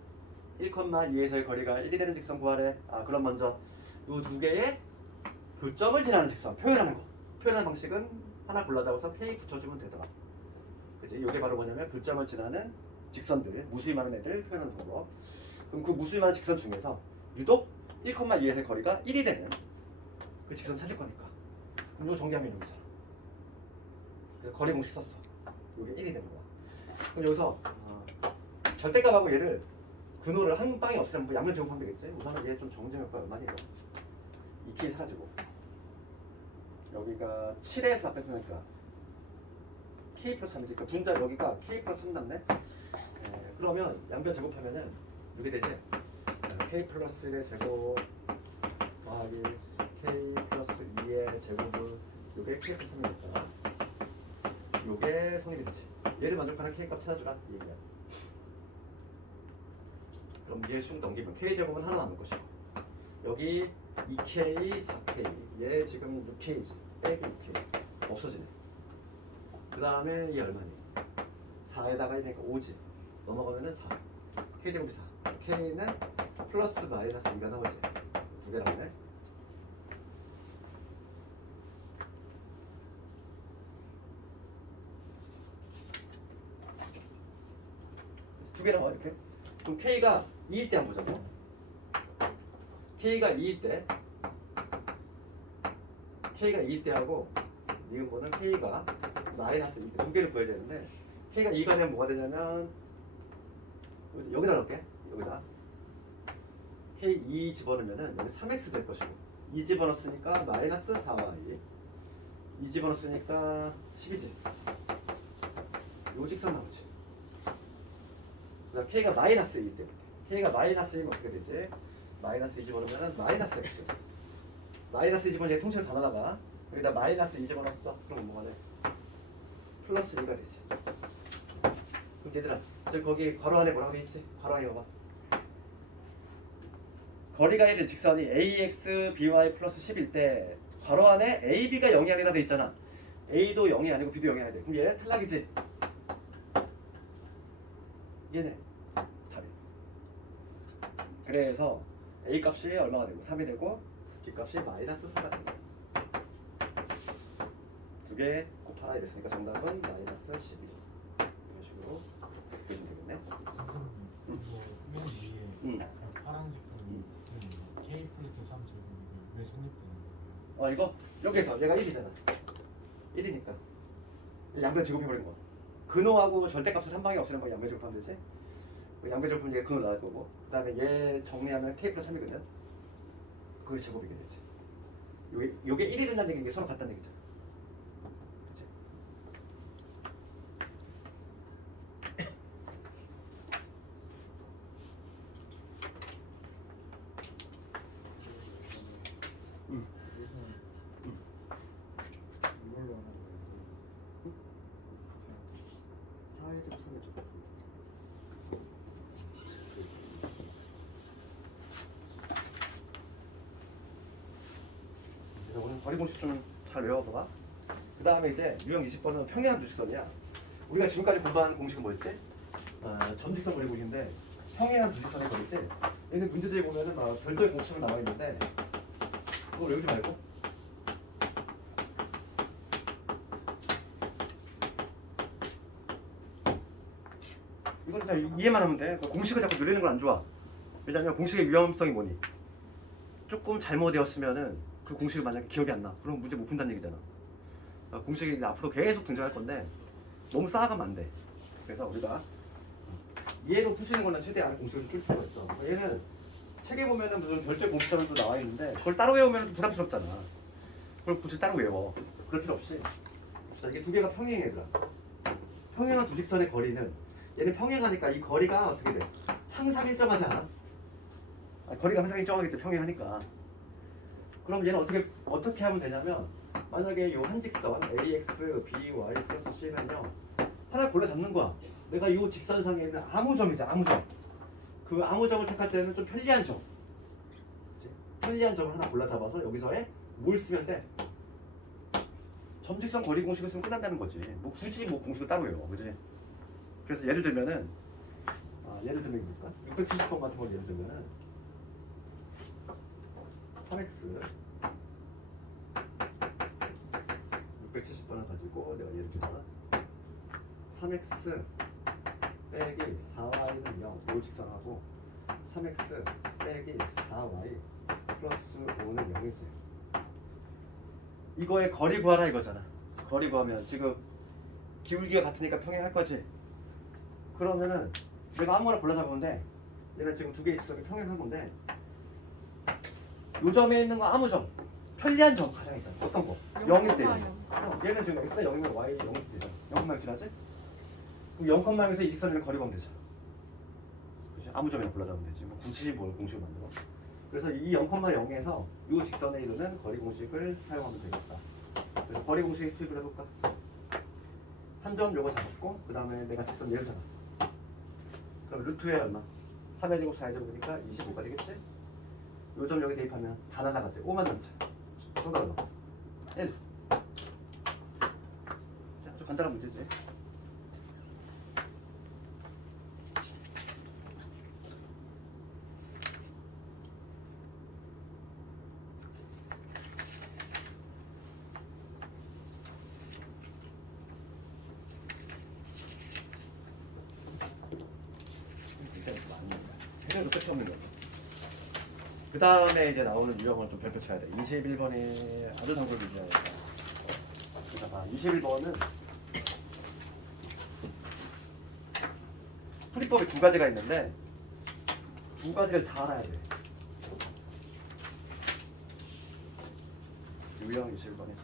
1,2에서의 거리가 1이 되는 직선 구하래. 그럼 먼저 이 두 개의 교점을 지나는 직선 표현하는 거. 표현하는 방식은 하나 골라잡아서 k 붙여주면 되더라. 그치? 이게 바로 뭐냐면 교점을 지나는 직선들, 무수히 많은 애들 표현하는 방법. 그럼 그 무수히 많은 직선 중에서 유독 1,2에서의 거리가 1이 되는 그 직선 찾을 거니까. 그럼 이거 정리하면 여기잖아. 그래서 거리 공식 썼어. 이게 1이 되는 거야. 그럼 여기서 절대값하고 얘를 근호를 한 방에 없애면 뭐 양면 제곱하면 되겠지. 우선은 얘 좀 정정 효과가 얼마니 이거. 2k 사라지고 여기가 7에서 앞에 쓰니까 k 플러스 3이지. 그러니까 분자 여기가 k 플러스 3 남네. 그러면 양변 제곱하면은 이게 되지. k 플러스 1의 제곱 더하기 k 플러스 2의 제곱은 요게 k 플러스 3이니까 요게 성립이 되지. 얘를 만족하는 k 값 찾아주라 이 얘기야. 그럼 얘 쑥 넘기면 k 제곱은 하나 남을 것이고 여기 2k, 4k 얘 지금 6k지 빼기 6k 없어지네. 그 다음에 얘 얼마니? 4에다가 1이니까 5지 넘어가면은 4 k 제곱이 4 k는 플러스 마이너스 2가 나오지. 두 개 나오네. 두 개 나와 이렇게. 그럼 k가 2일 때 한번 보자고. k가 2일 때 하고 이거는 k가 마이너스 2일 때 두 개를 구해야 되는데 k가 2가 되면 뭐가 되냐면 여기다 넣을게. 여기다 k 2 집어넣으면은 여기 3x 될 것이고 2 집어넣었으니까 마이너스 4y 2 집어넣었으니까 10이지. 요 직선 나오지. 그다음 k가 마이너스 2일 때 k가 마이너스 2면 어떻게 되지? 마이너스 2 집어넣으면 마이너스 x 마이너스 2 집어넣으면 통째로 다 날아가. 여기다 마이너스 2 집어넣었어. 그럼 뭐가 돼? 플러스 2가 되지. 그럼 얘들아 지금 거기 괄호 안에 뭐라고 돼 있지? 괄호 안에 봐봐. 거리가 1인 직선이 ax by 플러스 10일 때 괄호 안에 ab가 0이 아니라 돼 있잖아. a도 0이 아니고 b도 0이 아니야 돼. 그럼 얘 탈락이지. 얘네 답이. 그래서 a 값이 얼마가 되고 3이 되고 b 값이 마이너스 4가 된다. 두 개 곱하라 이랬으니까 정답은 마이너스 12. 이런 식으로 보시면 되겠네. 맨 위에 파란색 부분이 K 플러스 3 제곱이 왜 성립되는 거예요? 이거 여기서 얘가 1이잖아. 1이니까 양변 제곱해버리는 거야. 근호하고 절대값을 한 방에 없애는 거 양변 제곱하면 되지. 양변 제곱하면 얘가 근호 나올 거고 그 다음에 얘 정리하면 K 플러스 3이거든. 그게 제곱이게 되지. 요게 1이 된다는 얘기가 서로 같다는 얘기죠. 이걸로 하는 거예요. 4의 제곱 3의 제곱. 오늘 거리 공식 좀 잘 외워봐봐. 그 다음에 이제 유형 20번은 평행한 주직선이야. 우리가 지금까지 공부한 공식은 뭐였지? 점직선 거리 공식인데 평행한 주직선의 거리지. 얘는 문제지에 보면은 막 별도의 공식으로 나와 있는데 그거 외우지 말고 이건 그냥 이해만 하면 돼. 그 공식을 자꾸 늘리는 건 안 좋아. 왜냐면 공식의 위험성이 뭐니? 조금 잘못되었으면은 그 공식이 만약에 기억이 안 나. 그럼 문제 못 푼다는 얘기잖아. 공식이 앞으로 계속 등장할 건데 너무 쌓아가면 안 돼. 그래서 우리가 얘로 푸시는 거는 최대한 공식을 줄 필요가 있어. 얘는 책에 보면은 무슨 별도의 공식처럼도 나와 있는데 그걸 따로 외우면 부담스럽잖아. 그걸 굳이 따로 외워. 그럴 필요 없이 봅시다. 이게 두 개가 평행해 얘들아. 평행한 두 직선의 거리는 얘는 평행하니까 이 거리가 어떻게 돼? 항상 일정하잖아. 거리가 항상 일정하겠지 평행하니까. 그럼 얘는 어떻게 하면 되냐면 만약에 이 한 직선 ax, by 플러스 c는요 하나 골라 잡는 거야. 내가 이 직선상에 있는 아무 점이지 아무 점. 그 아무 점을 택할 때는 좀 편리한 점. 그치? 편리한 점을 하나 골라 잡아서 여기서에 뭘 쓰면 돼? 점직선 거리 공식을 쓰면 끝난다는 거지. 뭐 굳이 뭐 공식을 따로 외워, 그지? 그래서 예를 들면은 예를 들면 이볼까? 670번 같은 걸 예를 들면은 3x 670번을 가지고 내가 예를 들면 3x 빼기 4y는 0, 요 직선하고 3x 빼기 4y 플러스 5는 0이지. 이거의 거리 구하라 이거잖아. 거리 구하면 지금 기울기가 같으니까 평행할 거지. 그러면은 내가 아무거나 골라 잡으면 돼. 얘가 지금 두 개 있어 평행한 건데 요 점에 있는 거 아무 점 편리한 점 가장 있잖아. 어떤 거? 0일 때 얘는 지금 x가 0이면 y 0이 되잖아. 0만 필요하지? 그럼 0,0에서 이 직선이랑 거리 구하면 되잖아. 그치? 아무 점이나 골라 잡으면 되지. 뭐 굳이 뭘 공식을 만들어. 그래서 이 0,0에서 이 직선에 이르는 거리 공식을 사용하면 되겠다. 그래서 거리 공식 투입을 해볼까? 한 점 요거 잡았고 그 다음에 내가 직선 얘를 잡았어. 그럼 루트에 얼마? 3의 제곱 4의 제곱이니까 25가 되겠지? 요 점 여기 대입하면 다 날라가지. 5만 남자. 정답 얼마? 1. 자, 아주 간단한 문제지. 생각도 끝이 없는 거야. 그 다음에 이제 나오는 유형을 좀 별표 쳐야 돼. 21번이 아주 단골 유형이니까. 자, 봐. 21번은 풀이법이 두 가지가 있는데 두 가지를 다 알아야 돼. 유형 21번에.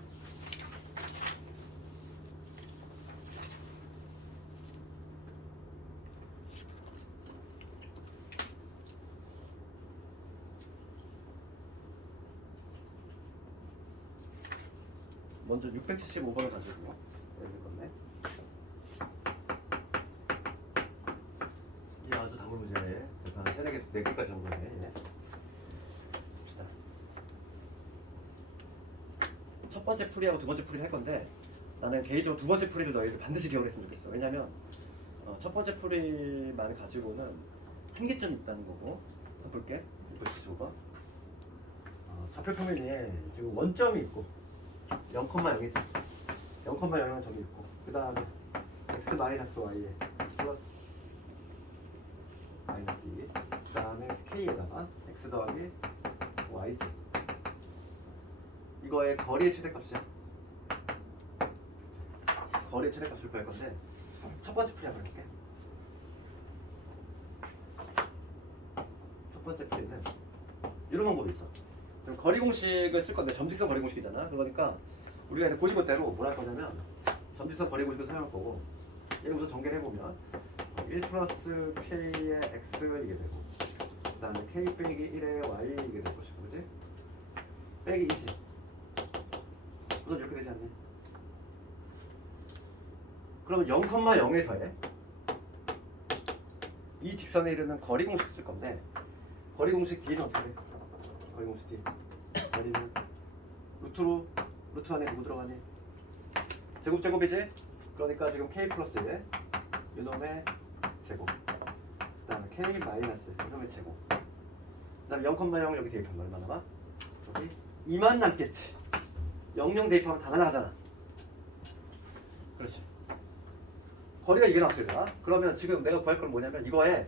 먼저 675번을 가지고 내릴 건데 이게 아주 단골 문제네. 한 4개까지 정도네. 봅시다. 첫 번째 풀이하고 두 번째 풀이를 할 건데 나는 개인적으로 두 번째 풀이를 너희들 반드시 기억했으면 좋겠어. 왜냐면 첫 번째 풀이만 가지고는 한계점이 있다는 거고. 볼게. 675번 좌표 표면에 지금 원점이 있고 0,0이지. 0,0은 점이 있고 그 다음에 x 마이너스 y에 플러스 마이너스 2 그 다음에 k에다가 x 더하기 y지. 이거의 거리의 최대값이야. 거리의 최대값을 구할 건데 첫 번째 풀이 한번 해볼게. 첫 번째 풀이는 이런 방법이 있어. 그럼 거리 공식을 쓸 건데 점직선 거리 공식이잖아. 그러니까 우리가 이제 보시고대로 뭘 할 거냐면 점직선 거리 공식을 사용할 거고 얘를 우선 전개를 해보면 1 플러스 k의 x 이게 되고 그 다음에 k 빼기 1의 y 이게 될 것이고 그지? 빼기 2지. 우선 이렇게 되지 않니? 그러면 0,0에서의 이 직선에 이르는 거리 공식 쓸 건데 거리 공식 D는 어떻게 돼? 거리 공식 D 거리는 루트 안에 누구 들어가니? 제곱이지? 그러니까 지금 K 플러스 1 이놈의 제곱 그 다음에 K 마이너스 이놈의 제곱 그 다음에 0,0 여기 대입하면 얼마 남아? 여기 2만 남겠지. 00 대입하면 다 날아가잖아. 그렇지. 거리가 이게 나왔어야 되나? 그러면 지금 내가 구할 건 뭐냐면 이거에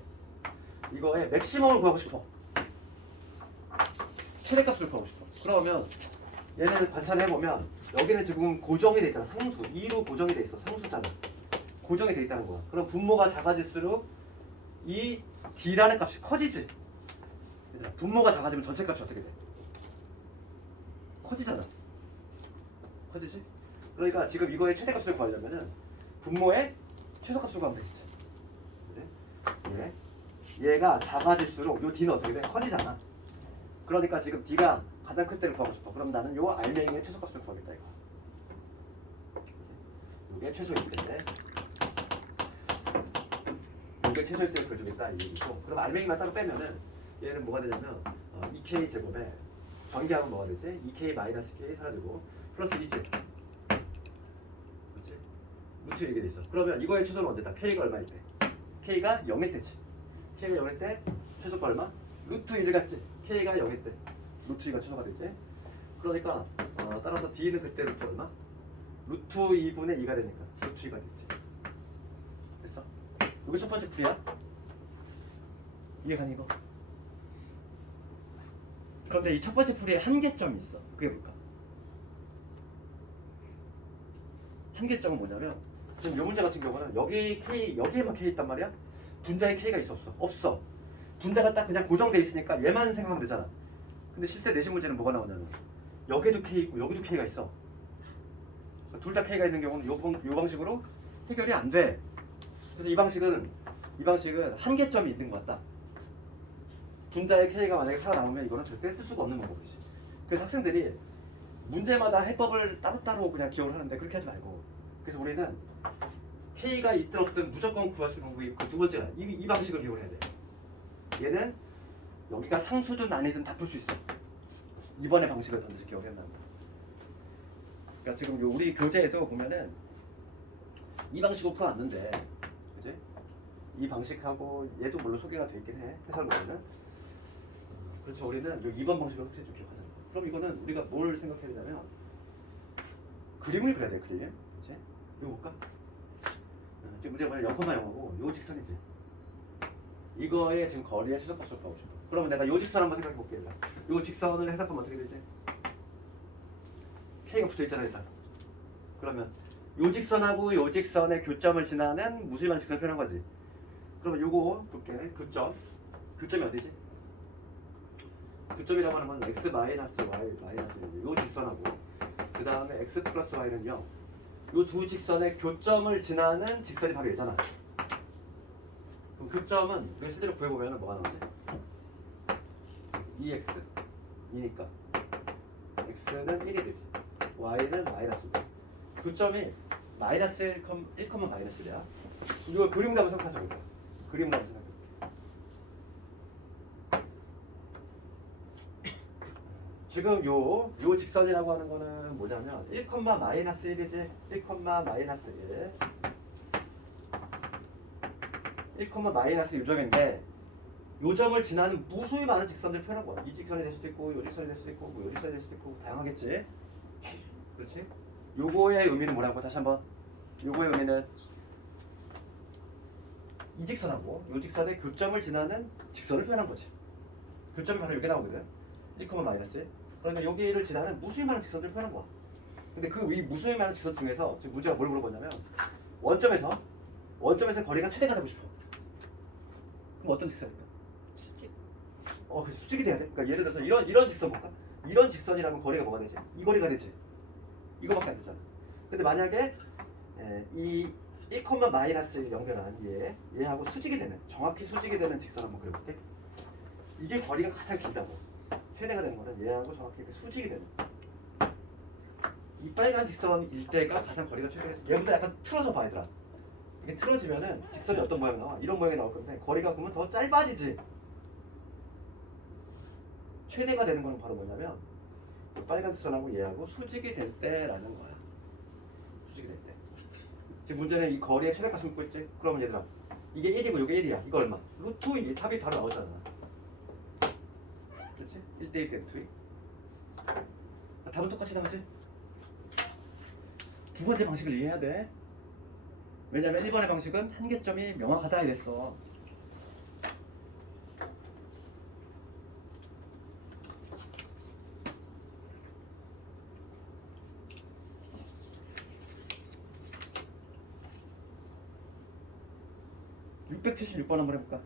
맥시멈을 구하고 싶어. 최대값을 구하고 싶어. 그러면 얘는 관찰해보면 여기는 지금 고정이 돼 있잖아. 상수 2로 고정이 돼 있어. 상수잖아. 고정이 돼 있다는 거야. 그럼 분모가 작아질수록 이 D라는 값이 커지지. 얘들아, 분모가 작아지면 전체 값이 어떻게 돼? 커지잖아. 커지지? 그러니까 지금 이거의 최대값을 구하려면은 분모의 최소값을 구하면 되겠지. 그래? 얘가 작아질수록 요 D는 어떻게 돼? 커지잖아. 그러니까 지금 D가 가장 큰 때를 구하고 싶어. 그럼 나는 요 알맹이의 최소값을 구하겠다 이거. 요게 최소일 텐데. 요게 최소일 때를 구해주겠다 이 얘기고. 그럼 알맹이만 따로 빼면은 얘는 뭐가 되냐면 2K 제곱에 전개하면 뭐가 되지? 2K 마이너스 K 사라지고 플러스 2지. 그렇지? 루트 이렇게 돼 있어. 그러면 이거의 최소는 언제다? K가 얼마일 때? K가 0일 때지. K가 0일 때 최소가 얼마? 루트 1 같지? K가 0일 때 루트 2가 최소가 되지. 그러니까 따라서 D는 그때 루트 얼마? 루트 2분의 2가 되니까 루트 2가 되지. 됐어? 이게 첫 번째 풀이야. 이해가니 이거? 그런데 이 첫 번째 풀이에 한계점이 있어. 그게 뭘까? 한계점은 뭐냐면 지금 이 문제 같은 경우는 여기 K, 여기에만 K 있단 말이야? 분자에 K가 있어 없어? 없어. 분자가 딱 그냥 고정돼 있으니까 얘만 생각하면 되잖아. 근데 실제 내신 문제는 뭐가 나오냐면 여기도 K 있고 여기도 K가 있어. 둘 다 K가 있는 경우는 요 방식으로 해결이 안 돼. 그래서 이 방식은 한계점이 있는 것 같다. 분자의 K가 만약에 살아남으면 이거는 절대 쓸 수가 없는 방법이지. 그래서 학생들이 문제마다 해법을 따로따로 그냥 기억을 하는데 그렇게 하지 말고, 그래서 우리는 K가 있든 없든 무조건 구할 수 있는 방법이 그 두 번째가 이 방식을 기억을 해야 돼. 얘는 여기가 상수든 아니든 다 풀 수 있어. 이번의 방식을 반드시 기억을 해야 한다. 그러니까 지금 우리 교재에도 보면은 이 방식으로 풀어왔는데, 그지? 이 방식하고 얘도 물론 소개가 돼 있긴 해. 해설문에는. 그렇죠. 우리는 요 2번 방식을 확실히 좀 기억하자. 그럼 이거는 우리가 뭘 생각해야 되냐면 그림을 그려야 돼. 그림. 그치? 이거 볼까? 지금 문제가 뭐냐? 0,0하고 요 직선이지. 이거의 지금 거리의 최소값을 구하고 싶어. 그러면 내가 요 직선 한번 생각해 볼게. 요 직선을 해석하면 어떻게 되지? K가 붙어 있잖아 일단. 그러면 요 직선하고 요 직선의 교점을 지나는 무수히만 직선을 표현한 거지. 그러면 요거 볼게. 교점이 어디지? 교점이라고 하는 건 x 마이너스 y 마이너스 요 직선하고 그 다음에 x 플러스 y는 0. 요 두 직선의 교점을 지나는 직선이 바로 얘잖아. 그럼 교점은 우리가 실제로 구해보면 뭐가 나오지? 2x 2니까 x는 1이 되지. y는 마이너스 5. 교점이 마이너스 1, 마이너스 1이야. 이거 그림으로 한번 생각하자. 그림으로 한번 생각해. 지금 요 직선이라고 하는 거는 뭐냐면 1, 마이너스 1이지. 1, 마이너스 1, 마이너스 요점인데 요점을 지나는 무수히 많은 직선들을 표현한 거야. 이 직선이 될 수도 있고 요 직선이 될 수도 있고 요 직선이 될 수도 있고 다양하겠지. 그렇지? 요거의 의미는 뭐라고? 다시 한번. 요거의 의미는 이 직선하고 요 직선의 교점을 지나는 직선을 표현한 거지. 교점이 바로 여기 나오거든. 1, 마이너스 1. 그러니까 여기를 지나는 무수히 많은 직선들을 표현한 거야. 근데 그 이 무수히 많은 직선 중에서 지금 문제가 뭘 물어보냐면 원점에서 거리가 최대가 되고 싶어. 그럼 어떤 직선일까? 수직. 그 수직이 돼야 돼. 그러니까 예를 들어서 이런 직선 볼까? 이런 직선이라면 거리가 뭐가 되지? 이 거리가 되지. 이거밖에 안 되잖아. 근데 만약에 이 1, 마이너스 1 연결한 얘하고 수직이 되는, 정확히 수직이 되는 직선 한번 그려볼게. 이게 거리가 가장 길다고. 최대가 되는 거는 얘하고 정확히 이렇게 수직이 되는. 이 빨간 직선일 때가 가장 거리가 최대가. 얘보다 약간 틀어져 봐 얘들아. 이게 틀어지면은 직선이 어떤 모양 나와? 이런 모양이 나올 건데 거리가 그러면 더 짧아지지. 최대가 되는 거는 바로 뭐냐면 빨간 직선하고 얘하고 수직이 될 때라는 거야. 수직이 될 때. 지금 문제는 이 거리의 최대값을 묻고 있지? 그러면 얘들아 이게 1이고 이게 1이야. 이거 얼마? 루트 2. 답이 바로 나오잖아. 그렇지? 1대1 대 루트 2. 답은 똑같이 나오지? 두 번째 방식을 이해해야 돼. 왜냐면 1번의 방식은 한계점이 명확하다 이랬어. (676번) 한번 해볼까?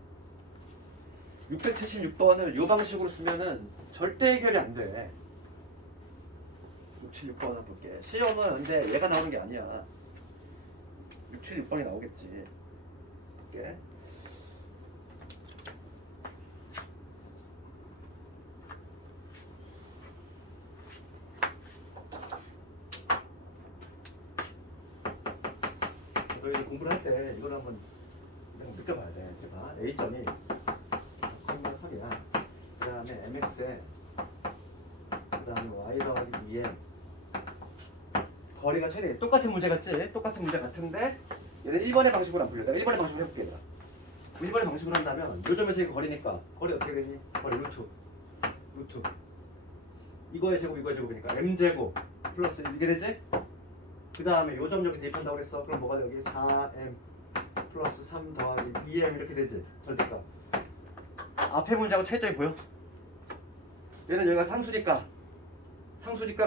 676번을 이 방식으로 쓰면은 절대 해결이 안 돼. 6, 7, 6번 하나 볼게. 시험은 근데 얘가 나오는 게 아니야. 6, 7, 6번이 나오겠지. 볼게. 저희 공부를 할 때 이걸 한번 느껴봐야 돼. 제가 A점이 3이야. 그 다음에 MX에 그 다음에 Y 더하기 2M 거리가 최대. 똑같은 문제 같지? 똑같은 문제 같은데 얘는 1번의 방식으로 안 풀려. 내가 1번의 방식으로 해볼게. 얘들아. 1번의 방식으로 한다면 요 점에서 이거 거리니까 거리 어떻게 되니? 거리 루트 이거의 제곱 이거의 제곱이니까 M제곱 플러스 이게 되지? 그 다음에 요 점 여기 대입한다고 그랬어. 그럼 뭐가 돼? 여기 4M 플러스 3 더하기 2M 이렇게 되지? 절대값. 앞에 문제하고 차이점이 보여? 얘는 얘가 상수니까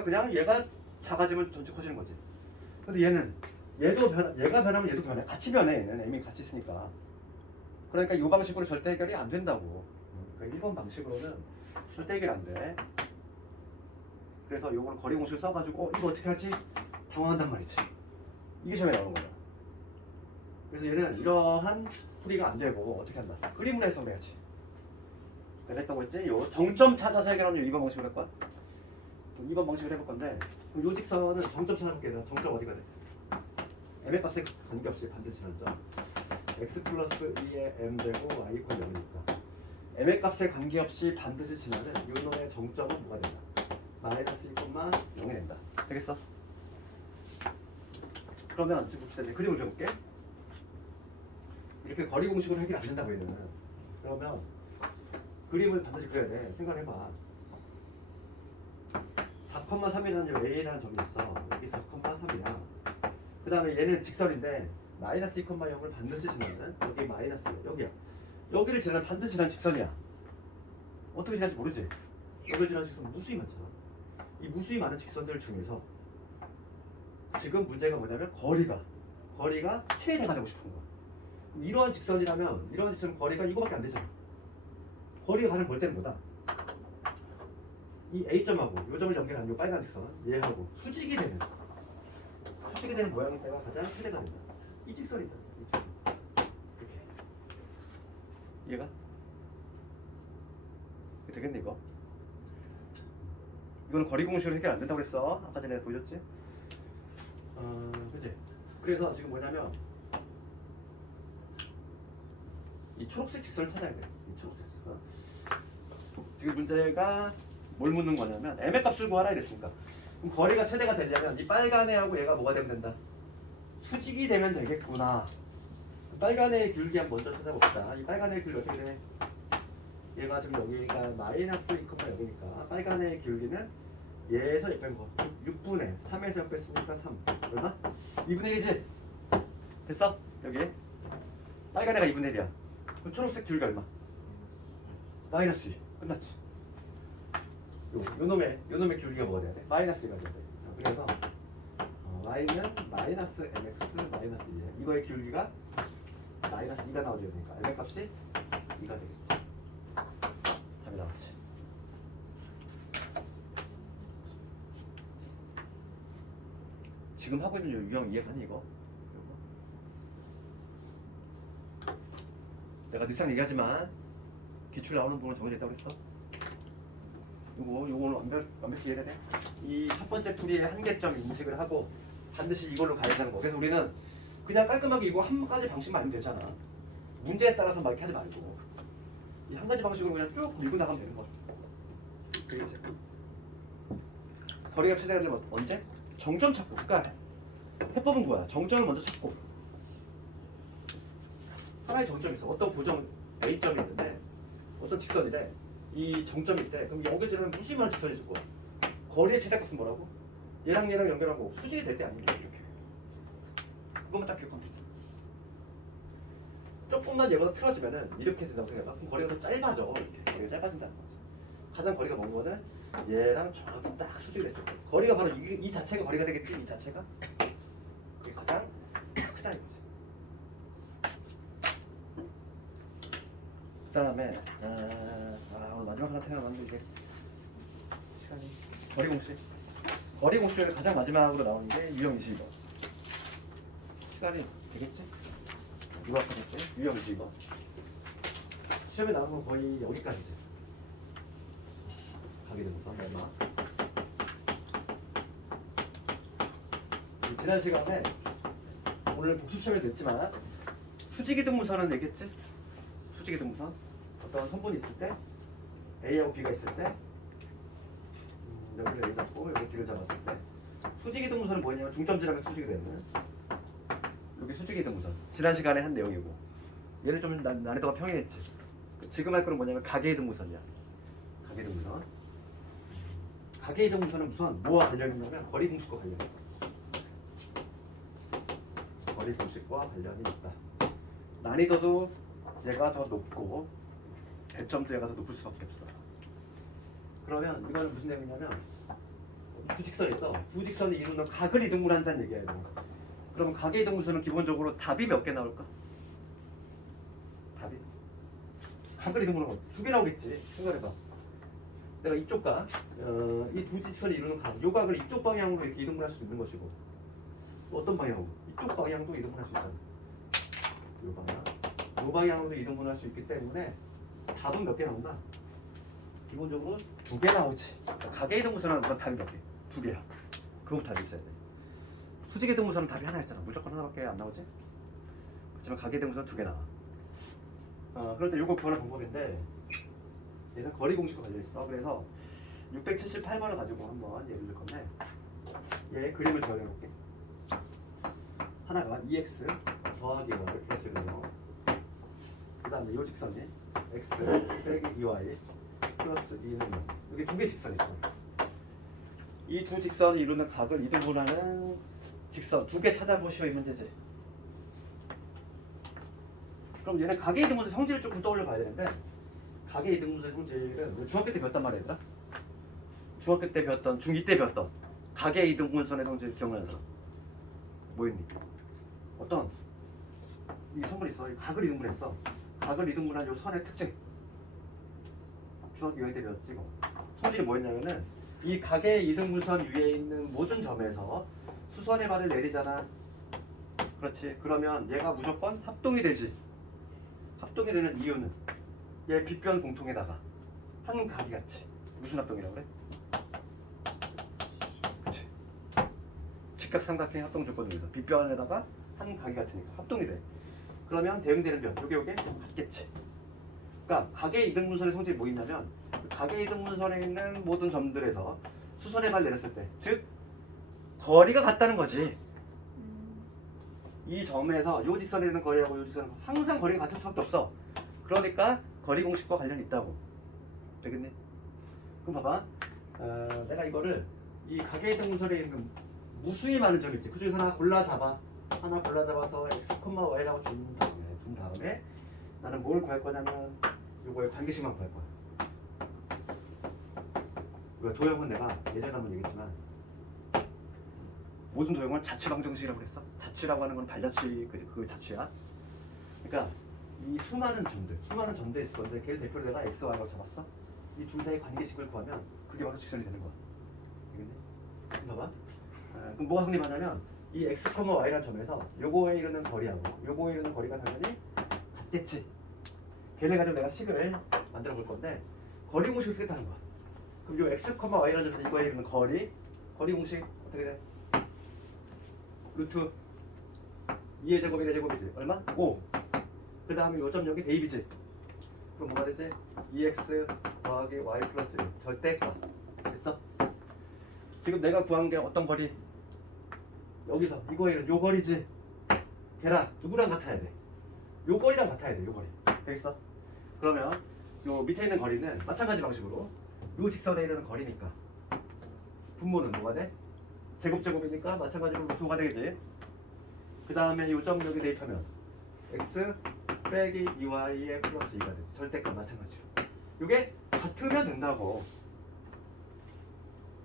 그냥 얘가 작아지면 전체 커지는 거지. 근데 얘는 얘가 변하면 얘도 변해. 같이 변해. 얘는 M이 같이 있으니까. 그러니까 이 방식으로 절대 해결이 안 된다고. 그러니까 1번 방식으로는 절대 해결 안 돼. 그래서 요걸 거리 공식을 써가지고 이거 어떻게 하지? 당황한단 말이지. 이게 시험에 나오는 거야. 그래서 얘는 이러한 풀이가 안 되고 어떻게 한다? 그림으로 해석해야지. 내가 했다고 했지? 요 정점 찾아서 해결하면 2번 방식으로 할 거야. 2번 방식으로 해볼 건데 그럼 요 직선은 정점 찾아볼게요. 정점 어디가 돼? m의 값에 관계없이 반드시 하는 점. x 플러스 2의 m제곱 y 이퀄 0이니까 m의 값에 관계없이 반드시 지나는 요 놈의 정점은 뭐가 된다? 마이너스 2,0이 된다. 되겠어? 그러면 지금 봅시다. 이제 그림을 그려볼게. 이렇게 거리 공식으로 해결 안 된다고 얘는. 그러면 그림을 반드시 그려야 돼. 생각해봐. 4,3이라는 A라는 점이 있어. 여기 4,3이야. 그 다음에 얘는 직선인데 마이너스 2,0을 반드시 지나는 여기 마이너스 여기야. 여기를 지나면 반드시 지나는 직선이야. 어떻게 지나는지 모르지? 여기를 지나는 직선 무수히 많잖아. 이 무수히 많은 직선들 중에서 지금 문제가 뭐냐면 거리가 최대가 되고 싶은 거야. 이러한 직선이라면 이러한 직선 거리가 이거밖에 안 되잖아. 거리가 가장 멀 때는 뭐다? 이 A점하고 요 점을 연결한 요 빨간 직선 얘하고 수직이 되는 모양새가 가장 최대가 된다. 이 직선이다. 이 직선. 이렇게. 이해가? 이게 되겠네 이거? 이거는 거리 공식으로 해결 안 된다고 그랬어. 아까 전에 보여줬지? 그치? 그래서 지금 뭐냐면 이 초록색 직선을 찾아야 돼. 이 초록색 직선. 지금 문제가 뭘 묻는 거냐면 m의 값을 구하라 이랬으니까 그럼 거리가 최대가 되려면 이 빨간 애하고 얘가 뭐가 되면 된다? 수직이 되면 되겠구나. 빨간 애의 기울기 한번 먼저 찾아봅시다. 이 빨간 애의 기울기 어떻게 돼? 얘가 지금 여기가 마이너스 2,0이니까 빨간 애의 기울기는 얘에서 옆 뺀 거 6분의 3에서 옆 뺐으니까 3 얼마? 2분의 1이지? 됐어? 여기 빨간 애가 2분의 1이야. 그럼 초록색 기울기 얼마? 마이너스 2 끝났지? 요 놈의 기울기가 뭐가 돼야 돼? 마이너스 2가 돼야 돼. 그래서 y는 마이너스 mx 마이너스 2 이거의 기울기가 마이너스 2가 나와줘야 되니까 m의 값이 2가 되겠지. 답이 나왔지. 지금 하고 있는 요 유형 이해가니 이거? 내가 늘상 얘기하지만 기출 나오는 부분은 정해져 있다고 그랬어. 요거는 완벽히 이해가 돼. 이 첫 번째 풀이의 한계점 인식을 하고 반드시 이걸로 가야 되는 거. 그래서 우리는 그냥 깔끔하게 이거 한 가지 방식만 알면 되잖아. 문제에 따라서 막 이렇게 하지 말고 이 한 가지 방식으로 그냥 쭉 밀고 나가면 되는 거야. 되겠지? 거리가 최대가 되면 언제? 정점 찾고. 그러니까 해법은 뭐야? 정점을 먼저 찾고. 하나의 정점이 있어. 어떤 고정 A점이 있는데 어떤 직선이래. 이 정점이 있대. 그럼 여기 지나면 무수히 많은 직선이 있을 거야. 거리의 최대값은 뭐라고? 얘랑 연결하고 수직이 될 때 아닙니까? 이렇게. 그것만 딱 기억하면 되죠. 조금만 얘보다 틀어지면은 이렇게 된다고 생각해봐. 그럼 거리가 더 짧아져. 이렇게 거리가 짧아진다는 거지. 가장 거리가 먼 거는 얘랑 정확히 딱 수직이 됐을 때. 거리가 바로 이 자체가 거리가 되겠지. 이 자체가 그게 가장 크다는 거지. 그 다음에 오늘 마지막 하나 생각났는데 이게 시간이 거리 공식 거리 공식의 가장 마지막으로 나오는 게 유형 22번. 시간이 되겠지? 이거 하겠지? 유형 22번. 시험에 나오는 건 거의 여기까지지. 가게 되면서 얼마? 지난 시간에 오늘 복습 시험이 됐지만 수직이등무선은 얘기했지? 수직이등무선 어떤 선분이 있을 때 A하고 B가 있을 때 여기를 A 잡고 여기 B를 잡았을 때 수직이등무선은 뭐냐면 중점지라면 수직이 되는 여기 수직이등무선 지난 시간에 한 내용이고 얘는 좀 난이도가 평이했지. 지금 할 거는 뭐냐면 가계이등무선이야. 가계이등무선. 가계이등무선은 우선 뭐와 관련이 있냐면 거리공식과 관련이 있어. 거리공식과 관련이 있다. 난이도도 얘가 더 높고 배점도 얘가 더 높을 수밖에 없어. 그러면 이거는 무슨 내용이냐면 두 직선이 있어. 두 직선이 이루는 각을 이등분을 한다는 얘기야. 그러면 가계이등분선은 기본적으로 답이 몇 개 나올까? 답이 각을 이등분하면 두 개 나오겠지. 생각해봐. 내가 이쪽과 이 두 직선이 이루는 각, 요 각을 이쪽 방향으로 이렇게 이등분할 수 있는 것이고 또 어떤 방향으로? 이쪽 방향도 이등분할 수 있잖아. 요 방향, 요 방향으로 이등분할 수 있기 때문에 답은 몇 개 나온다? 기본적으로 두 개 나오지. 가계이등분선은 우선 답이 몇 개? 두 개야. 그거부터 알고 있어야 돼. 수직이등분선은 답이 하나였잖아. 무조건 하나밖에 안 나오지. 하지만 가계이등분선 두 개 나와. 그럴 때 요거 구하는 방법인데 얘는 거리 공식과 관련 있어. 그래서 678번을 가지고 한번 예를 들 건데 얘 그림을 적용해 볼게. 하나가 2x 더하기 y 플러스 1이고 그 다음에 이 직선이 x 빼기 2y 플러스 2는 여기 두 개 직선이 있어. 이 두 직선이 이루는 각을 이등분하는 직선 두 개 찾아보시오 이 문제지. 그럼 얘는 가계이등분선 성질을 조금 떠올려 봐야 되는데 가계이등분선 성질은 우리 중학교 때 배웠단 말이야 얘들아. 중학교 때 배웠던 중2 때 배웠던 가계이등분선의 성질 기억나는 사람 뭐였니? 어떤 이 성분이 있어. 이 각을 이등분했어. 각을 이등분한 요 선의 특징 중학교 2학년 때 배웠지 이거. 성질이 뭐였냐면은 이 각의 이등분선 위에 있는 모든 점에서 수선의 발을 내리잖아. 그렇지. 그러면 얘가 무조건 합동이 되지. 합동이 되는 이유는 얘 빗변 공통에다가 한 각이 같이. 무슨 합동이라고 그래? 그치. 직각삼각형 합동 조건에서 빗변에다가 한 각이 같으니까 합동이 돼. 그러면 대응되는 변 요게 같겠지. 그러니까 각의 이등분선의 성질이 뭐 있냐면 각의 이등분선에 있는 모든 점들에서 수선의 발 내렸을 때 즉 거리가 같다는 거지. 이 점에서 요 직선에 있는 거리하고 요 직선은 항상 거리가 같을 수밖에 없어. 그러니까 거리 공식과 관련이 있다고. 되겠니? 그럼 봐봐. 내가 이거를 이 각의 이등분선에 있는 무수히 많은 점이 있지. 그 중에서 하나 골라 잡아. 하나 골라 잡아서 x, y라고 준 다음에 나는 뭘 구할 거냐면 요거의 관계식만 구할 거야. 왜 도형은 내가 예전에 한번 얘기했지만 모든 도형은 자취방정식이라고 그랬어. 자취라고 하는 건 발자취 그 자취야. 그러니까 이 수많은 점들이 있을 건데 걔를 대표로 내가 x, y라고 잡았어. 이 둘 사이 관계식을 구하면 그게 바로 직선이 되는 거야. 알겠니? 봐봐. 그럼 뭐가 성립하냐면 이 x, y라는 점에서 요거에 이르는 거리하고 요거에 이르는 거리가 당연히 같겠지. 걔를 가지고 내가 식을 만들어 볼 건데 거리 공식을 쓰겠다는 거야. 그럼 요 x, y라는 점에서 이거에 이르는 거리 공식 어떻게 돼? 루트 2의 제곱 1의 제곱이지. 얼마? 5. 그 다음에 요점 여기 대입이지. 그럼 뭐가 되지? 2x 더하기 y 플러스 1 절대값. 됐어? 지금 내가 구한 게 어떤 거리? 여기서 이거에는 요 거리지. 걔랑 누구랑 같아야 돼? 요 거리랑 같아야 돼. 요 거리. 되겠어? 그러면 요 밑에 있는 거리는 마찬가지 방식으로 요 직선에 있는 거리니까 분모는 뭐가 돼? 제곱이니까 마찬가지로 루트 5가 되겠지. 그 다음에 요점 여기 대입하면 x 빼기 2y의 플러스 2가 돼. 절대값 마찬가지로. 요게 같으면 된다고.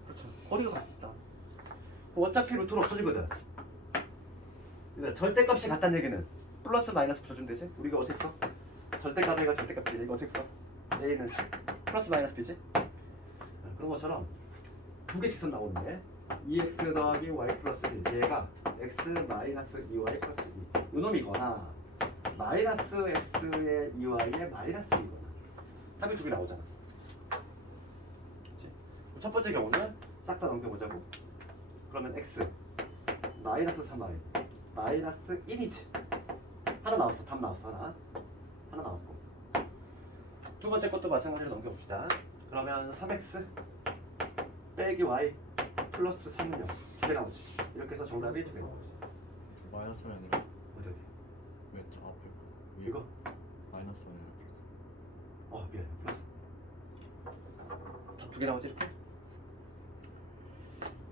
그렇죠. 거리가 같다. 어차피 루트는 없어지거든. 그러니까 절대값이 같다는 얘기는 플러스 마이너스 붙여주면 되지. 우리가 어떻게 써? 절대값이가 절대값이지. 이거 어떻게 써? a는 플러스 마이너스 b지. 그런 것처럼 두 개 직선 나오는데 2x 더하기 y 플러스 1 얘가 x 마이너스 2y 플러스 2 요놈이거나 마이너스 x의 2y의 마이너스 2거나 답이 두 개 나오잖아. 그치? 첫 번째 경우는 싹 다 넘겨보자고. 그러면 x 마이너스 3y 마이너스 1이지. 하나 나왔어. 답 나왔어. 하나 나왔고. 두 번째 것도 마찬가지로 넘겨봅시다. 그러면 3x 빼기 y 플러스 3은 0. 두 개 나오지. 이렇게 해서 정답이 두 개 나오지. 마이너스는 아니라 어디 어디? 왜저 앞에 거? 이거? 마이너스는 미안해. 플러스. 답 두 개 나오지 이렇게?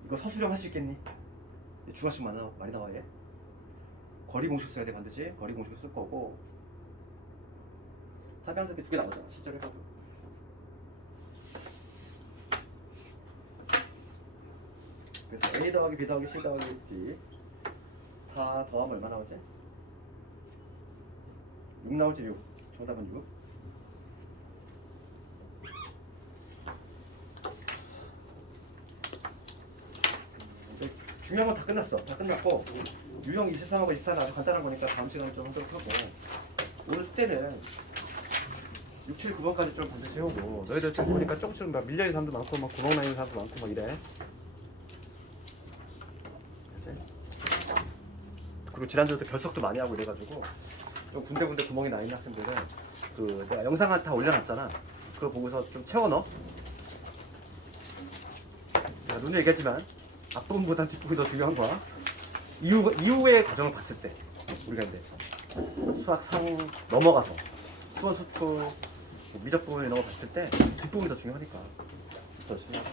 이거 서술형 할 수 있겠니? 중학식 많이 나와 얘. 거리 공식 써야 돼 반드시. 거리 공식 쓸 거고. 답이 항상 이렇게 두 개 나오잖아. 실제로 해도. 그래서 A 더하기 B 더하기 C 더하기 D 다 더하면 얼마 나오지? 6 나오지 6. 정답은 6. 중요한 건 다 끝났어. 다 끝났고 유형 23하고 24는 아주 간단한 거니까 다음 시간에 좀 하도록 하고 오늘 숙제는 6, 7, 9번까지 좀 반드시 해오고 너희들 책 보니까 조금씩 막 밀려있는 사람도 많고 막 구멍 나 있는 사람도 많고 막 이래. 알지? 그리고 지난주에도 결석도 많이 하고 이래가지고 좀 군데군데 구멍이 나 있는 학생들은 그 내가 영상을 다 올려놨잖아. 그거 보고서 좀 채워넣어. 내가 눈에 얘기했지만 앞부분보단 뒷부분이 더 중요한 거야. 이후의 과정을 봤을 때 우리가 이제 수학 상 넘어가서 수원 수투 미적 부분을 넘어갔을 때 뒷부분이 더 중요하니까 더 중요하다.